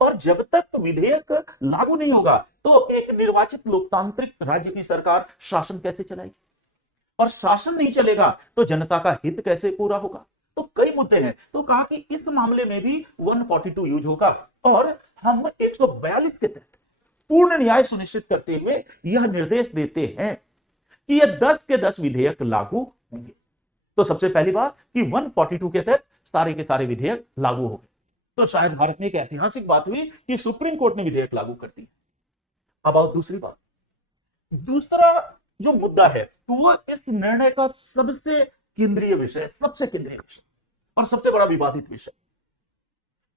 और जब तक विधेयक लागू नहीं होगा तो एक निर्वाचित लोकतांत्रिक राज्य की सरकार शासन कैसे चलाएगी, और शासन नहीं चलेगा तो जनता का हित कैसे पूरा होगा। तो कई मुद्दे हैं, तो कहा कि इस मामले में भी 142 यूज होगा, और हम 142 के तहत पूर्ण न्याय सुनिश्चित करते हुए यह निर्देश देते हैं कि यह 10 के 10 विधेयक लागू होंगे। तो सबसे पहली बात कि 142 के तहत सारे के सारे विधेयक लागू हो गए, तो शायद भारत में एक ऐतिहासिक बात हुई कि सुप्रीम कोर्ट ने विधेयक लागू कर दी। अब आओ दूसरी बात, दूसरा जो मुद्दा है वो इस निर्णय का सबसे केंद्रीय विषय, सबसे केंद्रीय विषय और सबसे बड़ा विवादित विषय,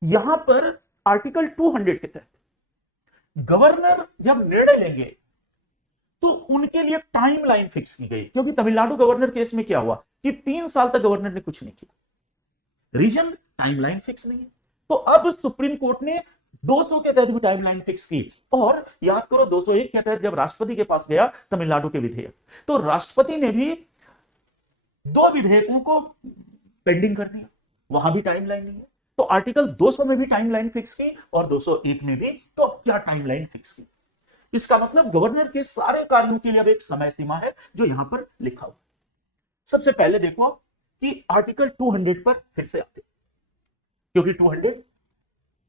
यहां पर आर्टिकल 200 के तहत गवर्नर जब निर्णय लेंगे तो उनके लिए टाइमलाइन फिक्स की गई, क्योंकि तमिलनाडु गवर्नर केस में क्या हुआ कि 3 साल तक गवर्नर ने कुछ नहीं किया, रीजन टाइमलाइन फिक्स नहीं है। तो अब सुप्रीम कोर्ट ने 200 के तहत भी टाइमलाइन फिक्स की, और याद करो 201 के तहत जब राष्ट्रपति के पास गया तमिलनाडु के विधेयक, तो राष्ट्रपति ने भी 2 विधेयकों को पेंडिंग कर दिया, वहां भी टाइमलाइन नहीं है। तो आर्टिकल 200 में भी टाइमलाइन फिक्स की और 201 में भी, तो अब क्या टाइमलाइन फिक्स की, इसका मतलब गवर्नर के सारे कार्यों के लिए अब एक समय सीमा है जो यहां पर लिखा हुआ। सबसे पहले देखो कि आर्टिकल 200 पर फिर से आते, क्योंकि 200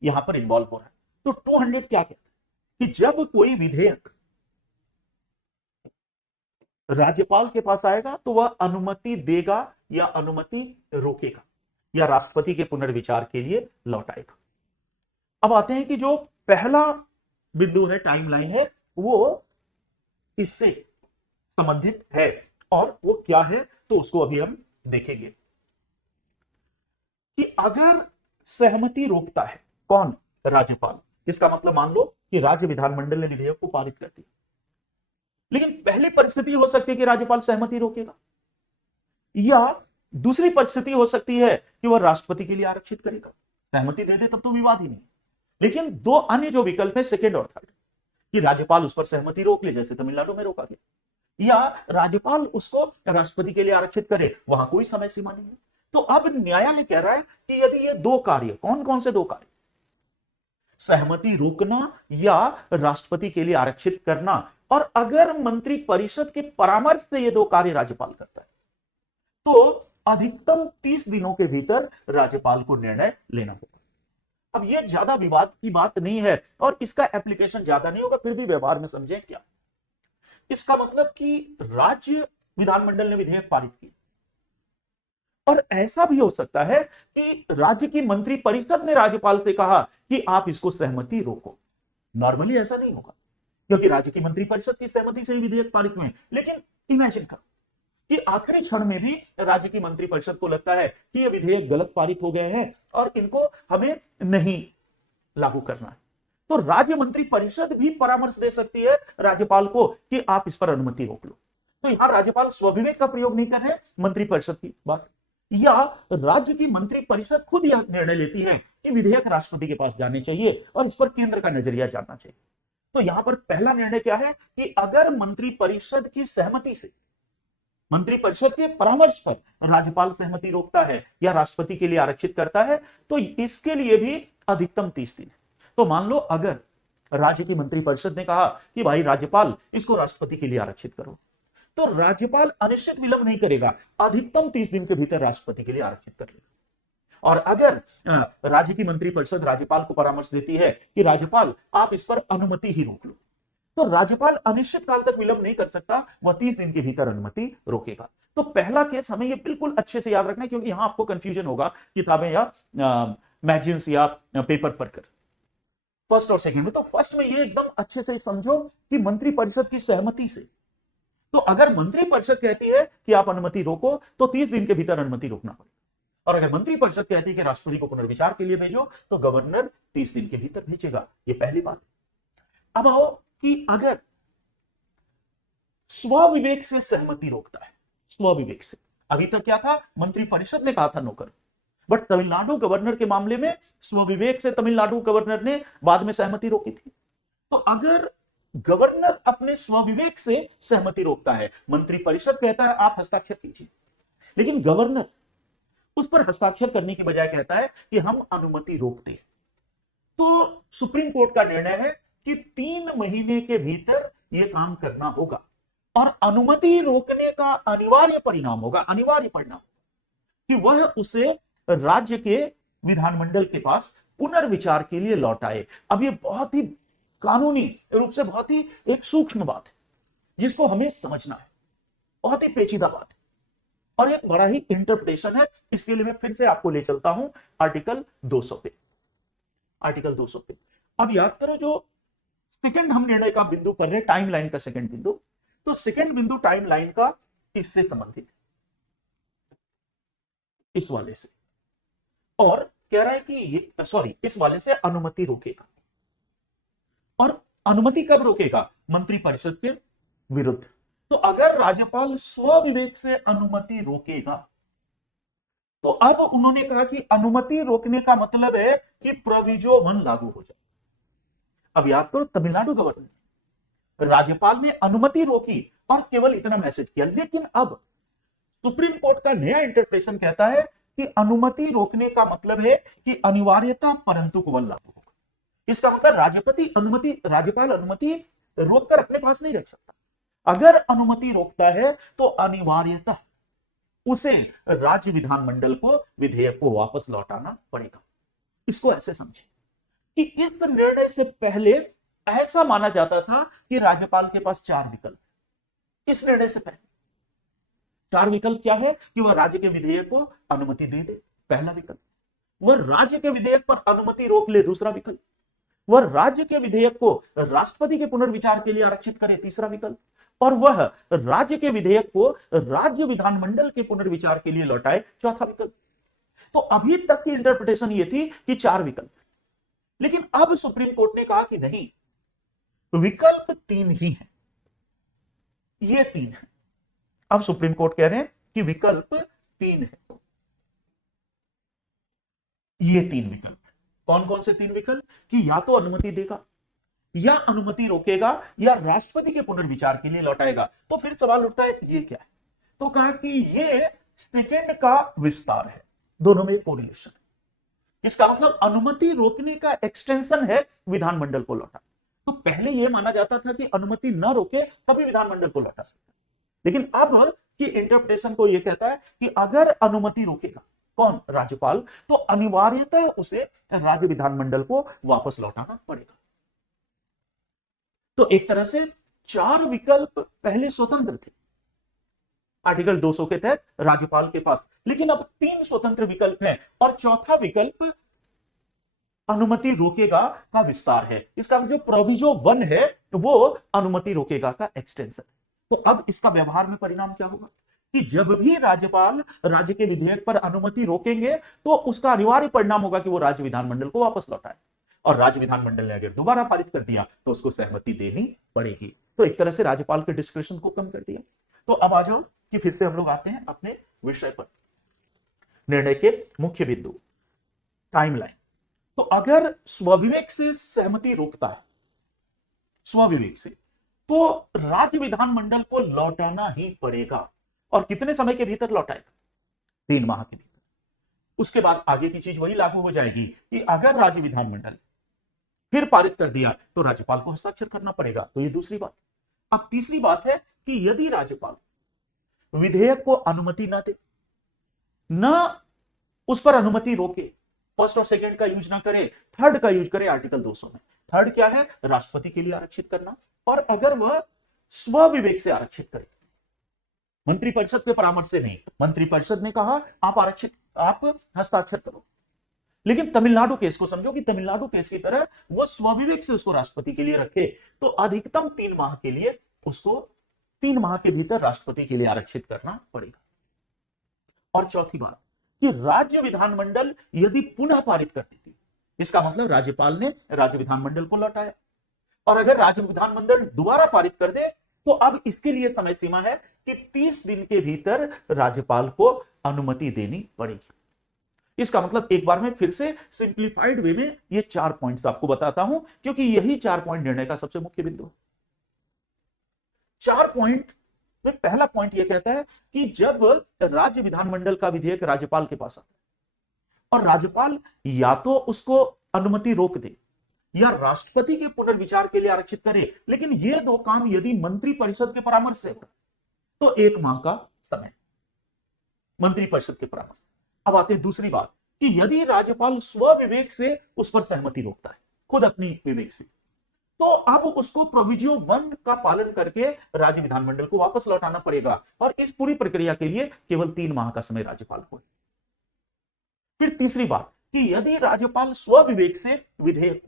यहां पर इन्वॉल्व हो रहा है। तो 200 क्या कहता है कि जब कोई विधेयक राज्यपाल के पास आएगा तो वह अनुमति देगा या अनुमति रोकेगा या राष्ट्रपति के पुनर्विचार के लिए लौटाएगा। अब आते हैं कि जो पहला बिंदु है, टाइमलाइन है, वो इससे संबंधित है, और वो क्या है तो उसको अभी हम देखेंगे कि अगर सहमति रोकता है कौन, राज्यपाल, इसका मतलब मान लो कि राज्य विधानमंडल ने विधेयक को पारित कर दिया, लेकिन पहली परिस्थिति हो सकती है कि राज्यपाल सहमति रोकेगा, या दूसरी परिस्थिति हो सकती है कि वह राष्ट्रपति के लिए आरक्षित करेगा, सहमति दे दे तब तो विवाद ही नहीं। लेकिन 2 अन्य जो विकल्प है, सेकेंड और थर्ड, कि राज्यपाल उस पर सहमति रोक ले, जैसे तमिलनाडु में रोका गया, या राज्यपाल उसको राष्ट्रपति के लिए आरक्षित करे, वहां कोई समय सीमा नहीं है। तो अब न्यायालय कह रहा है कि यदि ये 2 कार्य, कौन कौन से 2 कार्य, सहमति रोकना या राष्ट्रपति के लिए आरक्षित करना, और अगर मंत्री परिषद के परामर्श से ये 2 कार्य राज्यपाल करता है तो अधिकतम 30 दिनों के भीतर राज्यपाल को निर्णय लेना होगा। अब यह ज्यादा विवाद की बात नहीं है और इसका एप्लीकेशन ज्यादा नहीं होगा, फिर भी व्यवहार में समझें क्या इसका मतलब कि राज्य विधानमंडल ने विधेयक पारित किया, और ऐसा भी हो सकता है कि राज्य की मंत्री परिषद ने राज्यपाल से कहा कि आप इसको सहमति रोको। नॉर्मली ऐसा नहीं होगा क्योंकि राज्य की मंत्री परिषद की सहमति से ही विधेयक पारित हुए, लेकिन इमेजिन करो कि आखिरी क्षण में भी राज्य की मंत्री परिषद को लगता है कि ये विधेयक गलत पारित हो गए हैं और इनको हमें नहीं लागू करना है, तो राज्य मंत्री परिषद भी परामर्श दे सकती है राज्यपाल को कि आप इस पर अनुमति रोक लो। तो यहां राज्यपाल स्वविवेक का प्रयोग नहीं कर रहे, मंत्री परिषद की बात, या राज्य की मंत्री परिषद खुद यह निर्णय लेती है कि विधेयक राष्ट्रपति के पास जाने चाहिए और इस पर केंद्र का नजरिया जानना चाहिए। तो यहां पर पहला निर्णय क्या है कि अगर मंत्री परिषद की सहमति से, मंत्री परिषद के परामर्श पर राज्यपाल सहमति रोकता है या राष्ट्रपति के लिए आरक्षित करता है तो इसके लिए भी अधिकतम 30 दिन। तो मान लो अगर राज्य की मंत्रिपरिषद ने कहा कि भाई राज्यपाल इसको राष्ट्रपति के लिए आरक्षित करो, तो राज्यपाल अनिश्चित विलंब नहीं करेगा, अधिकतम 30 दिन के भीतर राष्ट्रपति के लिए आरक्षित कर लेगा। और अगर राज्य की मंत्रिपरिषद राज्यपाल को परामर्श देती है कि राज्यपाल आप इस पर अनुमति ही रोक लो, तो राज्यपाल अनिश्चित काल तक विलंब नहीं कर सकता, वह 30 दिन के भीतर अनुमति रोकेगा। तो पहला केस हमें यह बिल्कुल अच्छे से याद रखना है, क्योंकि यहां आपको कंफ्यूजन होगा किताबें या मैगजीन्स या पेपर पढ़कर फर्स्ट और सेकंड में। तो फर्स्ट में ये एकदम अच्छे से समझो कि मंत्रिपरिषद की सहमति से, तो अगर मंत्रिपरिषद कहती है कि आप अनुमति रोको तो 30 दिन के भीतर अनुमति रोकना पड़ेगा, और अगर मंत्रिपरिषद कहती है कि राष्ट्रपति को पुनर्विचार के लिए भेजो तो गवर्नर 30 दिन के भीतर भेजेगा। यह पहली बात। अब आओ कि अगर स्वविवेक से सहमति रोकता है, स्वविवेक से, अभी तक क्या था, मंत्रिपरिषद ने कहा था नौकर, बट तमिलनाडु गवर्नर के मामले में स्वविवेक से तमिलनाडु गवर्नर ने बाद में सहमति रोकी थी। तो अगर गवर्नर अपने स्वविवेक से सहमति रोकता है, मंत्रिपरिषद कहता है आप हस्ताक्षर कीजिए, लेकिन गवर्नर उस पर हस्ताक्षर करने की बजाय कहता है कि हम अनुमति रोकते हैं, तो सुप्रीम कोर्ट का निर्णय है कि 3 महीने के भीतर यह काम करना होगा, और अनुमति रोकने का अनिवार्य परिणाम होगा, अनिवार्य परिणाम कि वह उसे राज्य के विधानमंडल के पास पुनर्विचार के लिए लौटाए। अब यह बहुत ही कानूनी रूप से बहुत ही एक सूक्ष्म बात है जिसको हमें समझना है, बहुत ही पेचीदा बात है और एक बड़ा ही इंटरप्रिटेशन है। इसके लिए मैं फिर से आपको ले चलता हूं आर्टिकल 200 पे, आर्टिकल 200 पे। अब याद करो जो सेकंड हम निर्णय का बिंदु कर रहे हैं, टाइमलाइन का सेकंड बिंदु, तो सेकंड बिंदु टाइमलाइन का इससे संबंधित, इस वाले से, और कह रहा है कि ये सॉरी इस वाले से अनुमति रोकेगा, और अनुमति कब रोकेगा, मंत्रिपरिषद के विरुद्ध। तो अगर राज्यपाल स्वविवेक से अनुमति रोकेगा, तो अब उन्होंने कहा कि अनुमति रोकने का मतलब है कि प्रोविजो 1 लागू हो जाए। अब याद करो, तमिलनाडु गवर्नर, राज्यपाल ने अनुमति रोकी और केवल इतना मैसेज किया, लेकिन अब सुप्रीम कोर्ट का नया इंटरप्रिटेशन कहता है कि अनुमति रोकने का मतलब है कि अनिवार्यता परंतु केवल लागू होगा। इसका मतलब राज्यपाल अनुमति रोककर अपने पास नहीं रख सकता। अगर अनुमति रोकता है तो अनिवार्यता उसे राज्य विधानमंडल को विधेयक को वापस लौटाना पड़ेगा। इसको ऐसे समझे कि इस निर्णय से पहले ऐसा माना जाता था कि राज्यपाल के पास 4 विकल्प। इस निर्णय से पहले 4 विकल्प क्या है कि वह राज्य के विधेयक को अनुमति दे दे, पहला विकल्प, वह राज्य के विधेयक पर अनुमति रोक ले, दूसरा विकल्प, वह राज्य के विधेयक को राष्ट्रपति के पुनर्विचार के लिए आरक्षित करे, तीसरा विकल्प, और वह राज्य के विधेयक को राज्य विधानमंडल के पुनर्विचार के लिए लौटाए, चौथा विकल्प। तो अभी तक की इंटरप्रिटेशन ये थी कि 4 विकल्प, लेकिन अब सुप्रीम कोर्ट ने कहा कि नहीं, विकल्प 3 ही है, ये 3 है। अब सुप्रीम कोर्ट कह रहे हैं कि विकल्प 3 है, ये 3 विकल्प। कौन कौन से 3 विकल्प कि या तो अनुमति देगा, या अनुमति रोकेगा, या राष्ट्रपति के पुनर्विचार के लिए लौटाएगा। तो फिर सवाल उठता है ये क्या है, तो कहा कि ये सेकंड का विस्तार है, दोनों में कोरिलेशन है। इसका मतलब अनुमति रोकने का एक्सटेंशन है विधानमंडल को लौटा। तो पहले यह माना जाता था कि अनुमति न रोके तभी विधानमंडल को लौटा सकता, लेकिन अब की इंटरप्रिटेशन को यह कहता है कि अगर अनुमति रोकेगा कौन, राज्यपाल, तो अनिवार्यतः उसे राज्य विधानमंडल को वापस लौटाना पड़ेगा। तो एक तरह से 4 विकल्प पहले स्वतंत्र थे आर्टिकल 200 के तहत राज्यपाल के पास, लेकिन अब 3 स्वतंत्र विकल्प हैं, और चौथा विकल्प अनुमति रोकेगा का विस्तार है। इसका जो प्रोविजो 1 है वो अनुमति रोकेगा का एक्सटेंशन। तो अब इसका व्यवहार में परिणाम क्या होगा कि जब भी राज्यपाल राज्य के विधेयक पर अनुमति रोकेंगे तो उसका अनिवार्य परिणाम होगा कि वो राज्य विधानमंडल को वापस लौटाए, और राज्य विधानमंडल ने अगर दोबारा पारित कर दिया तो उसको सहमति देनी पड़ेगी। तो एक तरह से राज्यपाल के डिस्क्रिप्शन को कम कर दिया। तो अब आ जाओ कि फिर से हम लोग आते हैं अपने विषय पर, निर्णय के मुख्य बिंदु, टाइमलाइन। तो अगर स्वविवेक से सहमति रोकता है, स्वविवेक से, तो राज्य विधानमंडल को लौटाना ही पड़ेगा, और कितने समय के भीतर लौटाएगा, 3 माह के भीतर। उसके बाद आगे की चीज वही लागू हो जाएगी कि अगर राज्य विधानमंडल फिर पारित कर दिया तो राज्यपाल को हस्ताक्षर करना पड़ेगा। तो ये दूसरी बात। अब तीसरी बात है कि यदि राज्यपाल विधेयक को अनुमति ना दे, ना उस पर अनुमति रोके, फर्स्ट और सेकंड का यूज ना करे, थर्ड का यूज करे आर्टिकल 200 में। थर्ड क्या है? राष्ट्रपति के लिए आरक्षित करना। और अगर वह स्वविवेक से आरक्षित करे, मंत्रिपरिषद के परामर्श से नहीं, मंत्रिपरिषद ने कहा आप हस्ताक्षर करो, लेकिन तमिलनाडु केस को समझो कि तमिलनाडु केस की तरह वो स्वविवेक से उसको राष्ट्रपति के लिए रखे, तो अधिकतम 3 माह के लिए उसको 3 माह के भीतर राष्ट्रपति के लिए आरक्षित करना पड़ेगा। और चौथी बात कि राज्य विधानमंडल यदि पुनः पारित कर देती, इसका मतलब राज्यपाल ने राज्य विधानमंडल को लौटाया, और अगर राज्य विधानमंडल दोबारा पारित कर दे तो अब इसके लिए समय सीमा है कि 30 दिन के भीतर राज्यपाल को अनुमति देनी पड़ेगी। इसका मतलब एक बार में फिर से सिंप्लीफाइड वे में ये 4 पॉइंट्स आपको बताता हूं, क्योंकि यही 4 पॉइंट निर्णय का सबसे मुख्य बिंदु है। 4 पॉइंट में पहला पॉइंट यह कहता है कि जब राज्य विधानमंडल का विधेयक राज्यपाल के पास आता है और राज्यपाल या तो उसको अनुमति रोक दे या राष्ट्रपति के पुनर्विचार के लिए आरक्षित करे, लेकिन ये 2 काम यदि मंत्रिपरिषद के परामर्श से हो तो 1 माह का समय, मंत्रिपरिषद के परामर्श। अब आते हैं दूसरी बात कि यदि राज्यपाल स्वविवेक से उस पर सहमति रोकता है, खुद अपनी विवेक से, तो अब उसको प्रोविजियो 1 का पालन करके राज्य विधानमंडल को वापस लौटाना पड़ेगा, और इस पूरी प्रक्रिया के लिए केवल 3 माह का समय राज्यपाल को। फिर तीसरी बात कि यदि राज्यपाल स्वविवेक से विधेयक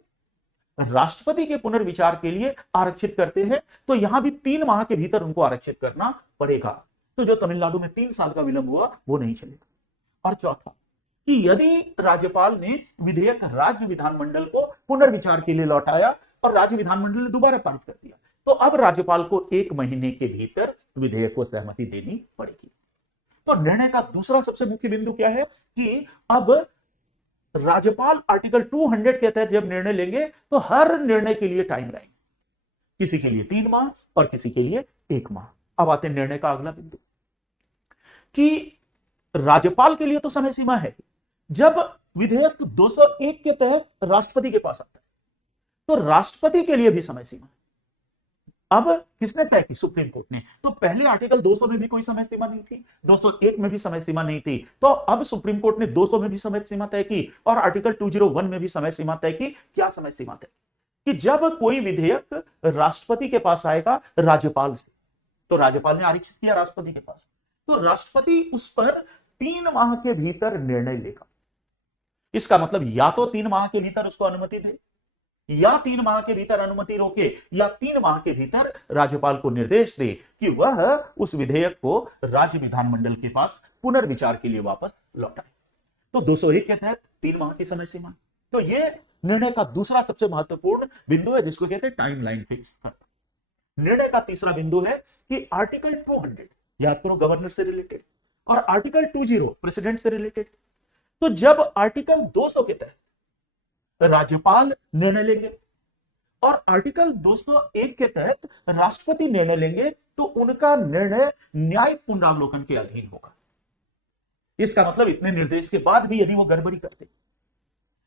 राष्ट्रपति के पुनर्विचार के लिए आरक्षित करते हैं तो यहां भी 3 माह के भीतर उनको आरक्षित करना पड़ेगा। तो जो तमिलनाडु में 3 साल का विलंब हुआ वो नहीं चलेगा। और चौथा कि यदि राज्यपाल ने विधेयक राज्य विधानमंडल को पुनर्विचार के लिए लौटाया और राज्य विधानमंडल ने दोबारा पारित कर दिया, तो अब राज्यपाल को 1 महीने के भीतर विधेयक को सहमति देनी पड़ेगी। तो निर्णय का दूसरा सबसे मुख्य बिंदु क्या है कि अब राज्यपाल आर्टिकल 200 के तहत जब निर्णय लेंगे तो हर निर्णय के लिए टाइम लाइन, किसी के लिए 3 माह और किसी के लिए 1 माह। अब आते हैं निर्णय का अगला बिंदु कि राज्यपाल के लिए तो समय सीमा है, जब विधेयक 201 के तहत राष्ट्रपति के पास आता है तो राष्ट्रपति के लिए भी समय सीमा है। अब किसने तय की? सुप्रीम कोर्ट ने। तो पहले आर्टिकल 200 में भी कोई समय सीमा नहीं थी, 201 में भी समय सीमा नहीं थी, तो अब सुप्रीम कोर्ट ने 200 में भी समय सीमा तय की और आर्टिकल 201 में भी समय सीमा तय की। क्या समय सीमा तय कि जब कोई विधेयक राष्ट्रपति के पास आएगा राज्यपाल से, तो राज्यपाल ने आरक्षित किया राष्ट्रपति के पास, तो राष्ट्रपति उस पर 3 माह के भीतर निर्णय लेगा। इसका मतलब या तो 3 माह के भीतर उसको अनुमति दे, या 3 माह के भीतर अनुमति रोके, या 3 माह के भीतर राज्यपाल को निर्देश दे कि वह उस विधेयक को राज्य विधानमंडल के पास पुनर्विचार के लिए वापस लौटाए। तो 201 के तहत 3 माह की समय सीमा। तो यह निर्णय का दूसरा सबसे महत्वपूर्ण बिंदु है, जिसको कहते हैं टाइमलाइन फिक्स करना। निर्णय का तीसरा बिंदु है कि आर्टिकल 200 याद करो गवर्नर से रिलेटेड, और आर्टिकल 20 प्रेसिडेंट से रिलेटेड। तो जब आर्टिकल 200 के तहत राज्यपाल निर्णय लेंगे और आर्टिकल 201 के तहत राष्ट्रपति निर्णय लेंगे, तो उनका निर्णय न्यायिक पुनरावलोकन के अधीन होगा। इसका मतलब इतने निर्देश के बाद भी यदि वो गड़बड़ी करते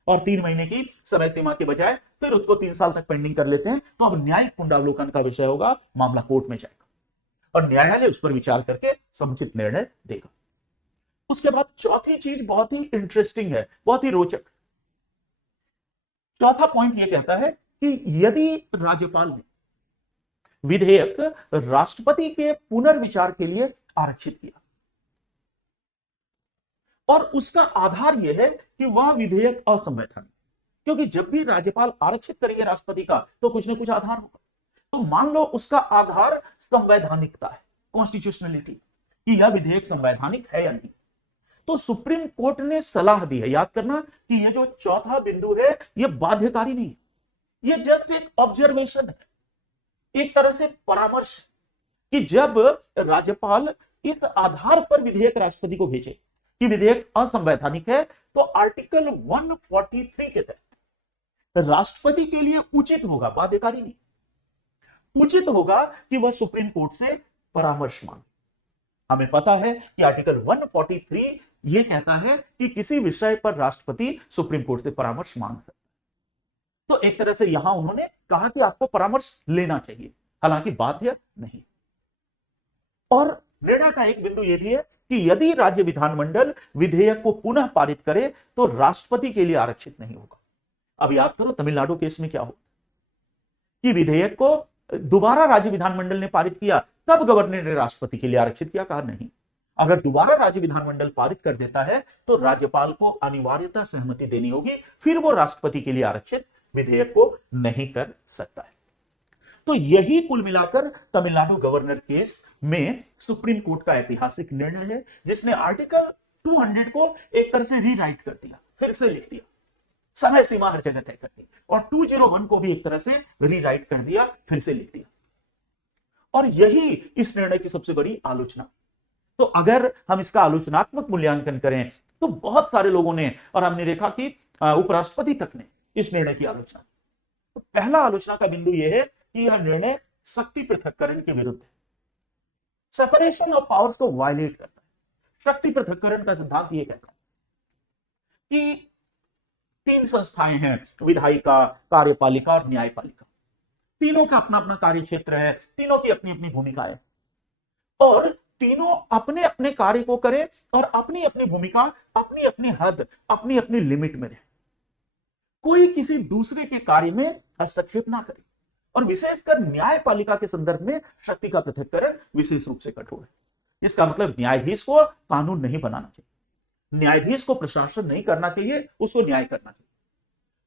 और 3 महीने की समय सीमा के बजाय फिर उसको 3 साल तक पेंडिंग कर लेते हैं, तो अब न्यायिक पुनरावलोकन का विषय होगा, मामला कोर्ट में जाएगा और न्यायालय उस पर विचार करके समुचित निर्णय देगा। उसके बाद चौथी चीज बहुत ही इंटरेस्टिंग है, बहुत ही रोचक। चौथा पॉइंट यह कहता है कि यदि राज्यपाल ने विधेयक राष्ट्रपति के पुनर्विचार के लिए आरक्षित किया और उसका आधार यह है कि वह विधेयक असंवैधानिक, क्योंकि जब भी राज्यपाल आरक्षित करेंगे राष्ट्रपति का तो कुछ ना कुछ आधार होगा, तो मान लो उसका आधार संवैधानिकता है, कॉन्स्टिट्यूशनलिटी, कि यह विधेयक संवैधानिक है या नहीं, तो सुप्रीम कोर्ट ने सलाह दी है। याद करना कि यह जो चौथा बिंदु है यह बाध्यकारी नहीं, यह जस्ट एक ऑब्जर्वेशन है, एक तरह से परामर्श, कि जब राज्यपाल इस आधार पर विधेयक राष्ट्रपति को भेजे कि विधेयक असंवैधानिक है, तो आर्टिकल 143 के तहत राष्ट्रपति के लिए उचित होगा, बाध्यकारी नहीं, उचित होगा कि वह सुप्रीम कोर्ट से परामर्श मांगे। हमें पता है कि आर्टिकल 143 यह कहता है कि किसी विषय पर राष्ट्रपति सुप्रीम कोर्ट से परामर्श मांग सकता है। तो एक तरह से यहां उन्होंने कहा कि आपको परामर्श लेना चाहिए, हालांकि बाध्य नहीं। और निर्णय का एक बिंदु यह भी है कि यदि राज्य विधानमंडल विधेयक को पुनः पारित करे तो राष्ट्रपति के लिए आरक्षित नहीं होगा। अब याद करो तमिलनाडु केस में क्या हुआ कि विधेयक को दोबारा राज्य विधानमंडल ने पारित किया, तब गवर्नर ने राष्ट्रपति के लिए आरक्षित किया। कहा नहीं, अगर दोबारा राज्य विधानमंडल पारित कर देता है तो राज्यपाल को अनिवार्यता सहमति देनी होगी, फिर वो राष्ट्रपति के लिए आरक्षित विधेयक को नहीं कर सकता है। तो यही कुल मिलाकर तमिलनाडु गवर्नर केस में सुप्रीम कोर्ट का ऐतिहासिक निर्णय है, जिसने आर्टिकल 200 को एक तरह से रीराइट कर दिया, फिर से लिख दिया, समय सीमा हर जगह तय कर दी, और 201 को भी एक तरह से रीराइट कर दिया, फिर से लिख दिया। और यही इस निर्णय की सबसे बड़ी आलोचना। तो अगर हम इसका आलोचनात्मक मूल्यांकन करें तो बहुत सारे लोगों ने, और हमने देखा कि उपराष्ट्रपति तक ने इस निर्णय की आलोचना। तो पहला आलोचना का बिंदु यह है कि यह निर्णय शक्ति पृथक्करण के विरुद्ध है, सेपरेशन ऑफ पावर्स को वायलेट करता है। शक्ति पृथक्करण का सिद्धांत यह कहता है कि 3 संस्थाएं हैं, विधायिका, कार्यपालिका और न्यायपालिका। तीनों का अपना अपना कार्य क्षेत्र है, तीनों की अपनी अपनी भूमिका है, और तीनों अपने अपने कार्य को करें और अपनी अपनी भूमिका, अपनी अपनी हद, अपनी अपनी लिमिट में रहे। कोई किसी दूसरे के कार्य में हस्तक्षेप ना करे। और विशेषकर न्यायपालिका के संदर्भ में शक्ति का पृथक्करण विशेष रूप से कठोर है। इसका मतलब न्यायाधीश को कानून नहीं बनाना चाहिए, न्यायाधीश को प्रशासन नहीं करना चाहिए, उसको न्याय करना चाहिए।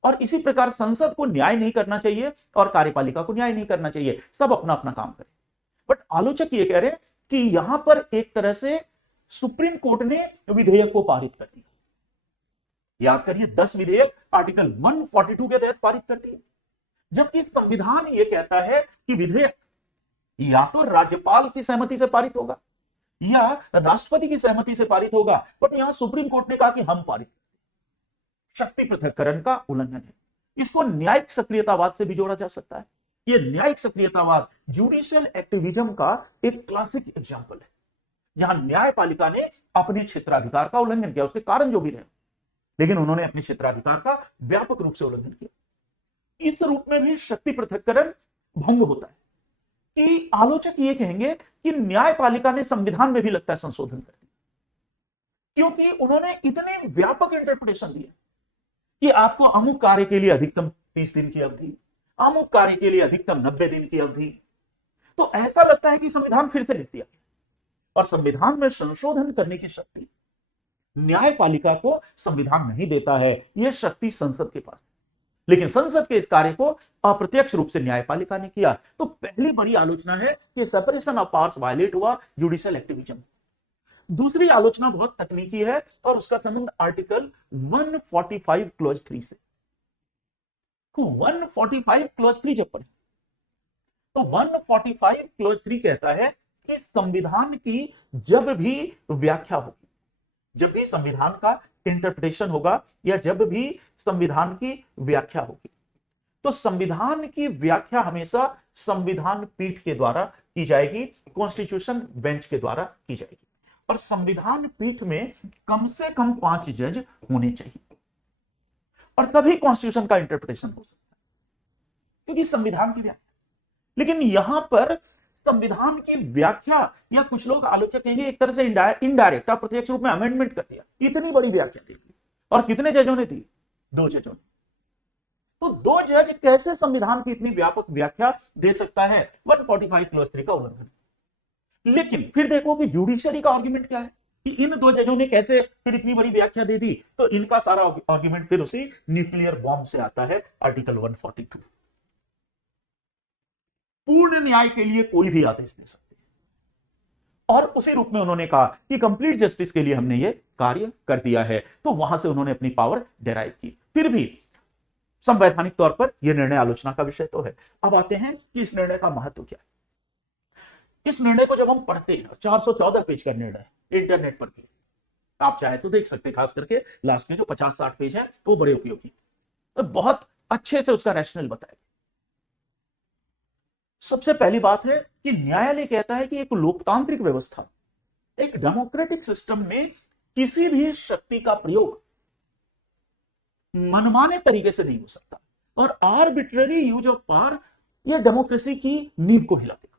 और इसी प्रकार संसद को न्याय नहीं करना चाहिए और कार्यपालिका को न्याय नहीं करना चाहिए, सब अपना अपना काम करें। बट आलोचक ये कह रहे हैं कि यहां पर एक तरह से सुप्रीम कोर्ट ने विधेयक को पारित कर दिया। याद करिए 10 विधेयक आर्टिकल 142 के तहत पारित कर दिए, जबकि संविधान यह कहता है कि विधेयक या तो राज्यपाल की सहमति से पारित होगा या राष्ट्रपति की सहमति से पारित होगा। बट यहां सुप्रीम कोर्ट ने कहा कि हम पारित, शक्ति पृथक्करण का उल्लंघन है। इसको न्यायिक सक्रियतावाद से भी जोड़ा जा सकता है। यह न्यायिक सक्रियतावाद जुडिशियल एक्टिविज्म का एक क्लासिक एग्जांपल है, जहां न्यायपालिका ने अपने क्षेत्राधिकार का उल्लंघन किया, उसके कारण जो भी रहे, लेकिन उन्होंने अपने क्षेत्राधिकार का व्यापक रूप से उल्लंघन किया। इस रूप में भी शक्ति पृथक्करण भंग होता है कि आलोचक ये कहेंगे कि न्यायपालिका ने संविधान में भी लगता है संशोधन कर दिया, क्योंकि उन्होंने इतने व्यापक इंटरप्रिटेशन दिए कि आपको अमुक कार्य के लिए अधिकतम 30 दिन की अवधि, अमुक कार्य के लिए अधिकतम 90 दिन की अवधि। तो ऐसा लगता है कि संविधान फिर से लिख दिया, और संविधान में संशोधन करने की शक्ति न्यायपालिका को संविधान नहीं देता है, यह शक्ति संसद के पास। लेकिन संसद के इस कार्य को अप्रत्यक्ष रूप से न्यायपालिका ने किया। तो पहली बड़ी आलोचना है कि सेपरेशन ऑफ पावर्स वायलेट हुआ, जुडिशियल एक्टिविज्म। दूसरी आलोचना बहुत तकनीकी है और उसका संबंध आर्टिकल 145 क्लॉज 3 से। तो 145 क्लॉज 3 जब पढ़े तो 145 क्लॉज 3 कहता है कि संविधान की जब भी व्याख्या होगी, जब भी संविधान का इंटरप्रिटेशन होगा या जब भी संविधान की व्याख्या होगी, तो संविधान की व्याख्या हमेशा संविधान पीठ के द्वारा की जाएगी, कॉन्स्टिट्यूशन बेंच के द्वारा की जाएगी। और संविधान पीठ में कम से कम 5 जज होने चाहिए, और तभी कॉन्स्टिट्यूशन का इंटरप्रिटेशन हो सकता है, क्योंकि संविधान की व्याख्या। लेकिन यहां पर संविधान की व्याख्या, या कुछ लोग आलोचक कहेंगे एक तरह से इनडायरेक्ट, प्रत्यक्ष रूप में अमेंडमेंट कर दिया, इतनी बड़ी व्याख्या दे दी। और कितने जजों ने दी? 2 जजों ने। तो 2 जज कैसे संविधान की इतनी व्यापक व्याख्या दे सकता है? 145 क्लॉज 3 का उल्लंघन। लेकिन फिर देखो कि जुडिशरी का आर्गुमेंट क्या है कि इन 2 जजों ने कैसे फिर इतनी बड़ी व्याख्या दे दी। तो इनका सारा आर्गुमेंट फिर उसी न्यूक्लियर बॉम्ब से आता है, आर्टिकल 142। पूर्ण न्याय के लिए कोई भी आदेश दे सकते हैं, और उसी रूप में उन्होंने कहा कि कंप्लीट जस्टिस के लिए हमने ये कार्य कर दिया है। तो वहां से उन्होंने अपनी पावर डेराइव की। फिर भी संवैधानिक तौर पर यह निर्णय आलोचना का विषय तो है। अब आते हैं कि इस निर्णय का महत्व क्या है। इस निर्णय को जब हम पढ़ते हैं, 414 पेज का निर्णय इंटरनेट पर भी आप चाहे तो देख सकते हैं, खास करके लास्ट में जो 50-60 पेज है वो बड़े उपयोगी, तो बहुत अच्छे से उसका रैशनल बताया। सबसे पहली बात है कि न्यायालय कहता है कि एक लोकतांत्रिक व्यवस्था, एक डेमोक्रेटिक सिस्टम में किसी भी शक्ति का प्रयोग मनमाने तरीके से नहीं हो सकता, और आर्बिट्ररी यूज ऑफ पावर यह डेमोक्रेसी की नींव को हिला देगा।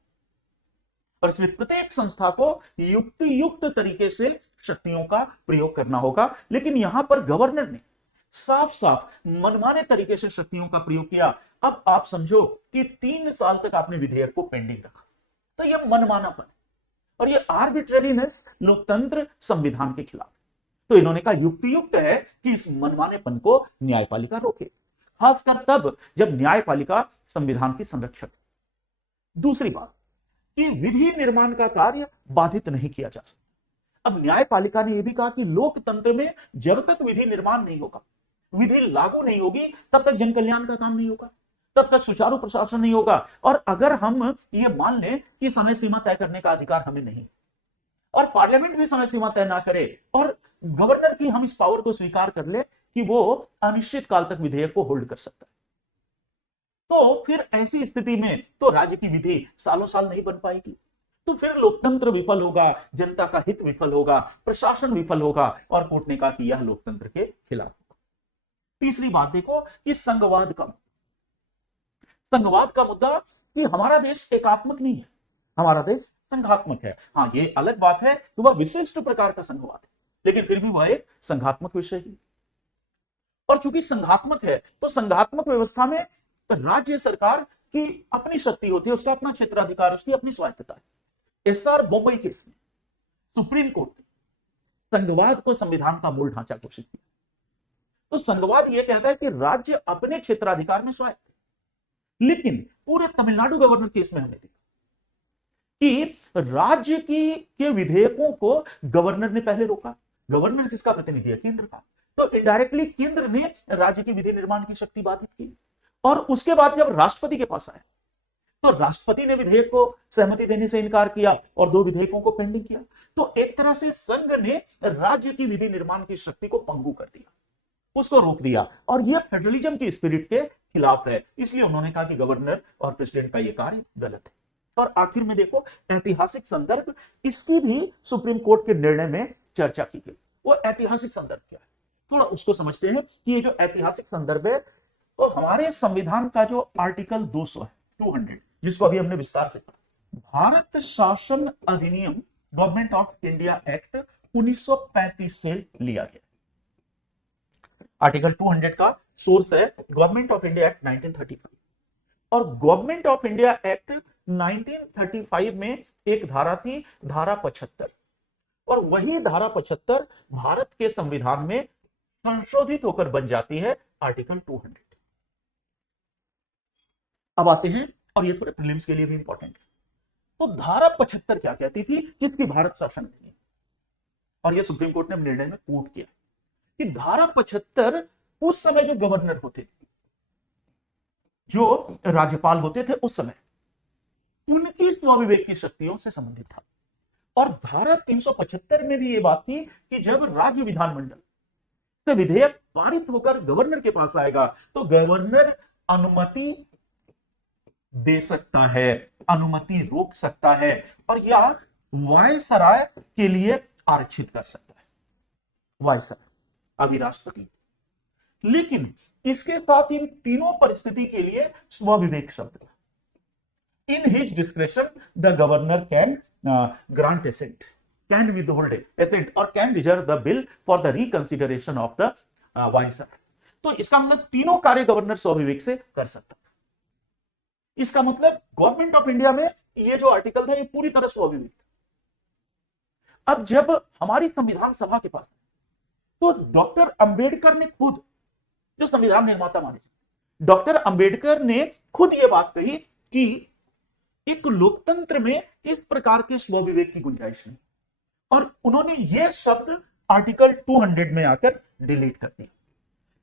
और इसमें प्रत्येक संस्था को युक्तियुक्त तरीके से शक्तियों का प्रयोग करना होगा। लेकिन यहां पर गवर्नर ने साफ साफ मनमाने तरीके से शक्तियों का प्रयोग किया। अब आप समझो कि 3 साल तक आपने विधेयक को पेंडिंग रखा, तो यह मनमानापन और यह आर्बिट्रेरीनेस लोकतंत्र संविधान के खिलाफ। तो इन्होंने कहा युक्तियुक्त है कि इस मनमानेपन को न्यायपालिका रोके, खासकर तब जब न्यायपालिका संविधान की संरक्षक। दूसरी बात कि विधि निर्माण का कार्य बाधित नहीं किया जा सकता। अब न्यायपालिका ने यह भी कहा कि लोकतंत्र में जब तक विधि निर्माण नहीं होगा, विधि लागू नहीं होगी, तब तक जन कल्याण का काम नहीं होगा, तब तक सुचारू प्रशासन नहीं होगा। और अगर हम ये मान लें कि समय सीमा तय करने का अधिकार हमें नहीं, और पार्लियामेंट भी समय सीमा तय ना करे, और गवर्नर की हम इस पावर को स्वीकार कर ले कि वो अनिश्चित काल तक विधेयक को होल्ड कर सकता है, तो फिर ऐसी स्थिति में तो राज्य की विधि सालों साल नहीं बन पाएगी। तो फिर लोकतंत्र विफल होगा, जनता का हित विफल होगा, प्रशासन विफल होगा, और कोर्ट ने कहा कि यह लोकतंत्र के खिलाफ होगा। तीसरी बात देखो कि संघवाद का मुद्दा कि हमारा देश एकात्मक नहीं है, हमारा देश संघात्मक है। हां, ये अलग बात है कि वह विशिष्ट प्रकार का संघवाद है, लेकिन फिर भी वह एक संघात्मक विषय है। और चूंकि संघात्मक है, तो संघात्मक व्यवस्था में राज्य सरकार की अपनी शक्ति होती है, उसका अपना क्षेत्राधिकार, उसकी अपनी स्वायत्तता है। एसआर बॉम्बे केस में सुप्रीम कोर्ट ने संघवाद को संविधान का मूल ढांचा घोषित किया। तो संघवाद यह कहता है कि राज्य अपने क्षेत्राधिकार में स्वायत्त है। लेकिन पूरे तमिलनाडु गवर्नर केस में हमने देखा कि राज्य के विधेयकों को गवर्नर ने पहले रोका। गवर्नर जिसका प्रतिनिधि है केंद्र का, तो इनडायरेक्टली केंद्र ने राज्य की विधि निर्माण की शक्ति बाधित की। और उसके बाद जब राष्ट्रपति के पास आया, तो राष्ट्रपति ने विधेयक को सहमति देने से इनकार किया और 2 विधेयकों को पेंडिंग किया। तो एक तरह से संघ ने राज्य की विधि निर्माण की शक्ति को पंगु कर दिया, उसको रोक दिया, और यह फेडरलिज्म की स्पिरिट के खिलाफ है। इसलिए उन्होंने कहा कि गवर्नर और प्रेसिडेंट का यह कार्य गलत है। और आखिर में देखो ऐतिहासिक संदर्भ, इसकी भी सुप्रीम कोर्ट के निर्णय में चर्चा की गई। वो ऐतिहासिक संदर्भ क्या है, थोड़ा उसको समझते हैं कि ये जो ऐतिहासिक संदर्भ है, तो हमारे संविधान का जो आर्टिकल 200 है, 200, जिसको अभी हमने विस्तार से पढ़ा, भारत शासन अधिनियम गवर्नमेंट ऑफ इंडिया एक्ट 1935 से लिया गया। आर्टिकल 200 का सोर्स है गवर्नमेंट ऑफ इंडिया एक्ट 1935, और गवर्नमेंट ऑफ इंडिया एक्ट 1935 में एक धारा थी, धारा 75, और वही धारा 75 भारत के संविधान में संशोधित होकर बन जाती है आर्टिकल 200। अब आते हैं, और ये थोड़े प्रीलिम्स के लिए भी इंपॉर्टेंट है। तो धारा 75 क्या कहती थी, किसकी? भारत शासन अधिनियम। और ये सुप्रीम कोर्ट ने निर्णय में कोट किया कि धारा 75 उस समय जो गवर्नर होते थे, जो राज्यपाल होते थे उस समय, उनकी स्वविवेक की शक्तियों से संबंधित था। और धारा 375 में भी यह बात थी कि जब राज्य विधानमंडल से विधेयक पारित होकर गवर्नर के पास आएगा, तो गवर्नर अनुमति दे सकता है, अनुमति रोक सकता है, और या वायसराय के लिए आरक्षित कर सकता है, वायसराय, अभी राष्ट्रपति। लेकिन इसके साथ इन तीनों परिस्थिति के लिए स्वविवेक शब्द था। In his discretion the governor can grant assent, can withhold assent, और can reserve the bill for the reconsideration of the viceroy. तो इसका मतलब तीनों कार्य गवर्नर स्वविवेक से कर सकता। इसका मतलब गवर्नमेंट ऑफ इंडिया में ये जो आर्टिकल था, ये पूरी तरह स्वविवेक था। अब जब हमारी संविधान सभा के पास, तो डॉक्टर अंबेडकर ने खुद, जो संविधान निर्माता माने, डॉक्टर अंबेडकर ने खुद यह बात कही कि एक लोकतंत्र में इस प्रकार के स्वविवेक की गुंजाइश नहीं, और उन्होंने यह शब्द आर्टिकल 200 में आकर डिलीट कर दिया।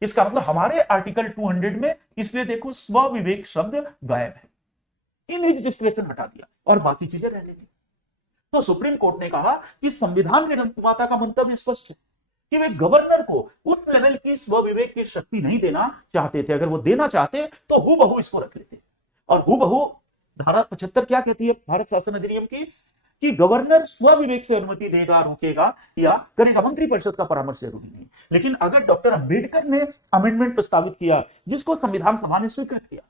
इसका मतलब हमारे आर्टिकल 200 में, इसलिए देखो स्वविवेक शब्द गायब है, इन रजिस्ट्रेशन हटा दिया और बाकी चीजें रहने दी। तो सुप्रीम कोर्ट ने कहा कि संविधान निर्माता का मंतव्य स्पष्ट है कि वे गवर्नर को उस लेवल की स्वविवेक की शक्ति नहीं देना चाहते थे। अगर वो देना चाहते तो हूबहू इसको रख लेते। और हूबहू धारा 75 क्या कहती है भारत शासन अधिनियम की, कि गवर्नर स्वविवेक से अनुमति देगा, रोकेगा या करेगा, मंत्रिपरिषद का परामर्श जरूरी नहीं। लेकिन अगर डॉक्टर अंबेडकर ने अमेंडमेंट प्रस्तावित किया जिसको संविधान सभा ने स्वीकृत किया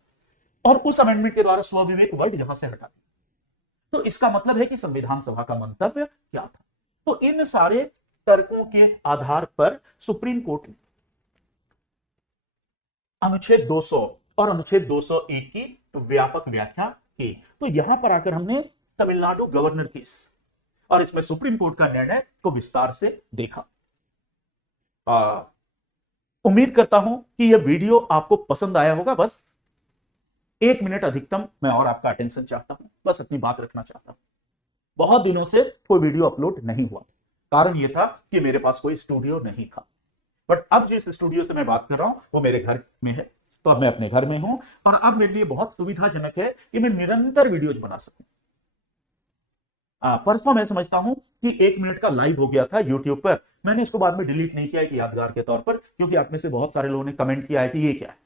और उस अमेंडमेंट के द्वारा स्वविवेक वर्ड यहां से हटा दिया, तो इसका मतलब है कि संविधान सभा का मंतव्य क्या था। तो इन सारे तर्कों के आधार पर सुप्रीम कोर्ट ने अनुच्छेद 200 और अनुच्छेद 201 की व्यापक व्याख्या की। तो यहां पर आकर हमने तमिलनाडु गवर्नर केस और इसमें सुप्रीम कोर्ट का निर्णय को विस्तार से देखा। उम्मीद करता हूं कि यह वीडियो आपको पसंद आया होगा। बस 1 मिनट अधिकतम मैं और आपका अटेंशन चाहता हूं, बस अपनी बात रखना चाहता हूं। बहुत दिनों से कोई वीडियो अपलोड नहीं हुआ, कारण यह था कि मेरे पास कोई स्टूडियो नहीं था। बट अब जिस स्टूडियो से मैं बात कर रहा हूं वो मेरे घर में है, तो अब मैं अपने घर में हूं और अब मेरे लिए बहुत सुविधाजनक है कि मैं निरंतर वीडियोज बना सकूं। परसों मैं समझता हूं कि 1 मिनट का लाइव हो गया था यूट्यूब पर। मैंने इसको बाद में डिलीट नहीं किया है कि यादगार के तौर पर, क्योंकि आप में से बहुत सारे लोगों ने कमेंट किया है कि ये क्या है।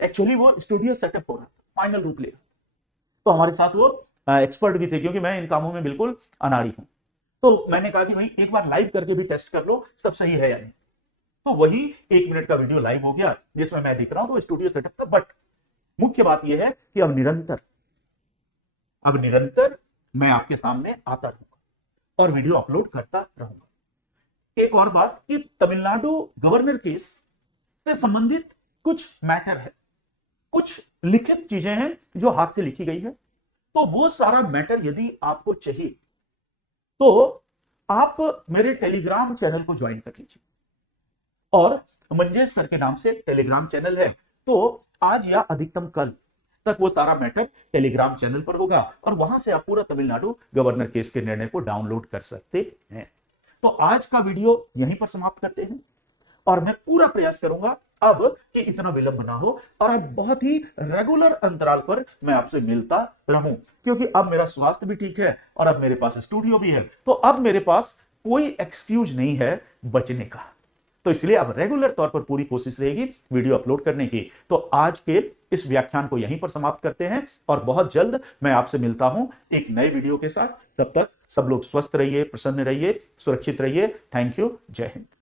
एक्चुअली वो स्टूडियो सेटअप हो रहा था, फाइनल रूप ले रहा, तो हमारे साथ वो एक्सपर्ट भी थे, क्योंकि मैं इन कामों में बिल्कुल अनाड़ी हूं। तो मैंने कहा कि भाई एक बार लाइव करके भी टेस्ट कर लो सब सही है या नहीं। तो वही 1 मिनट का वीडियो लाइव हो गया जिसमें मैं दिख रहा हूं, तो स्टूडियो सेटअप था। बट मुख्य बात यह है कि अब निरंतर मैं आपके सामने आता रहूंगा और वीडियो अपलोड करता रहूंगा। एक और बात कि तमिलनाडु गवर्नर केस से संबंधित कुछ मैटर है, कुछ लिखित चीजें हैं जो हाथ से लिखी गई है। तो वो सारा मैटर यदि आपको चाहिए तो आप मेरे टेलीग्राम चैनल को ज्वाइन कर लीजिए, और मंजेश सर के नाम से टेलीग्राम चैनल है। तो आज या अधिकतम कल तक वो सारा मैटर टेलीग्राम चैनल पर होगा और वहां से आप पूरा तमिलनाडु गवर्नर केस के निर्णय को डाउनलोड कर सकते हैं। तो आज का वीडियो यहीं पर समाप्त करते हैं और मैं पूरा प्रयास करूंगा अब कि इतना विलंब ना हो और अब बहुत ही रेगुलर अंतराल पर मैं आपसे मिलता रहूं, क्योंकि अब मेरा स्वास्थ्य भी ठीक है और अब मेरे पास स्टूडियो भी है। तो अब मेरे पास कोई एक्सक्यूज नहीं है बचने का। तो इसलिए अब रेगुलर तौर पर पूरी कोशिश रहेगी वीडियो अपलोड करने की। तो आज के इस व्याख्यान को यहीं पर समाप्त करते हैं और बहुत जल्द मैं आपसे मिलता हूं एक नए वीडियो के साथ। तब तक सब लोग स्वस्थ रहिए, प्रसन्न रहिए, सुरक्षित रहिए। Thank you. जय हिंद।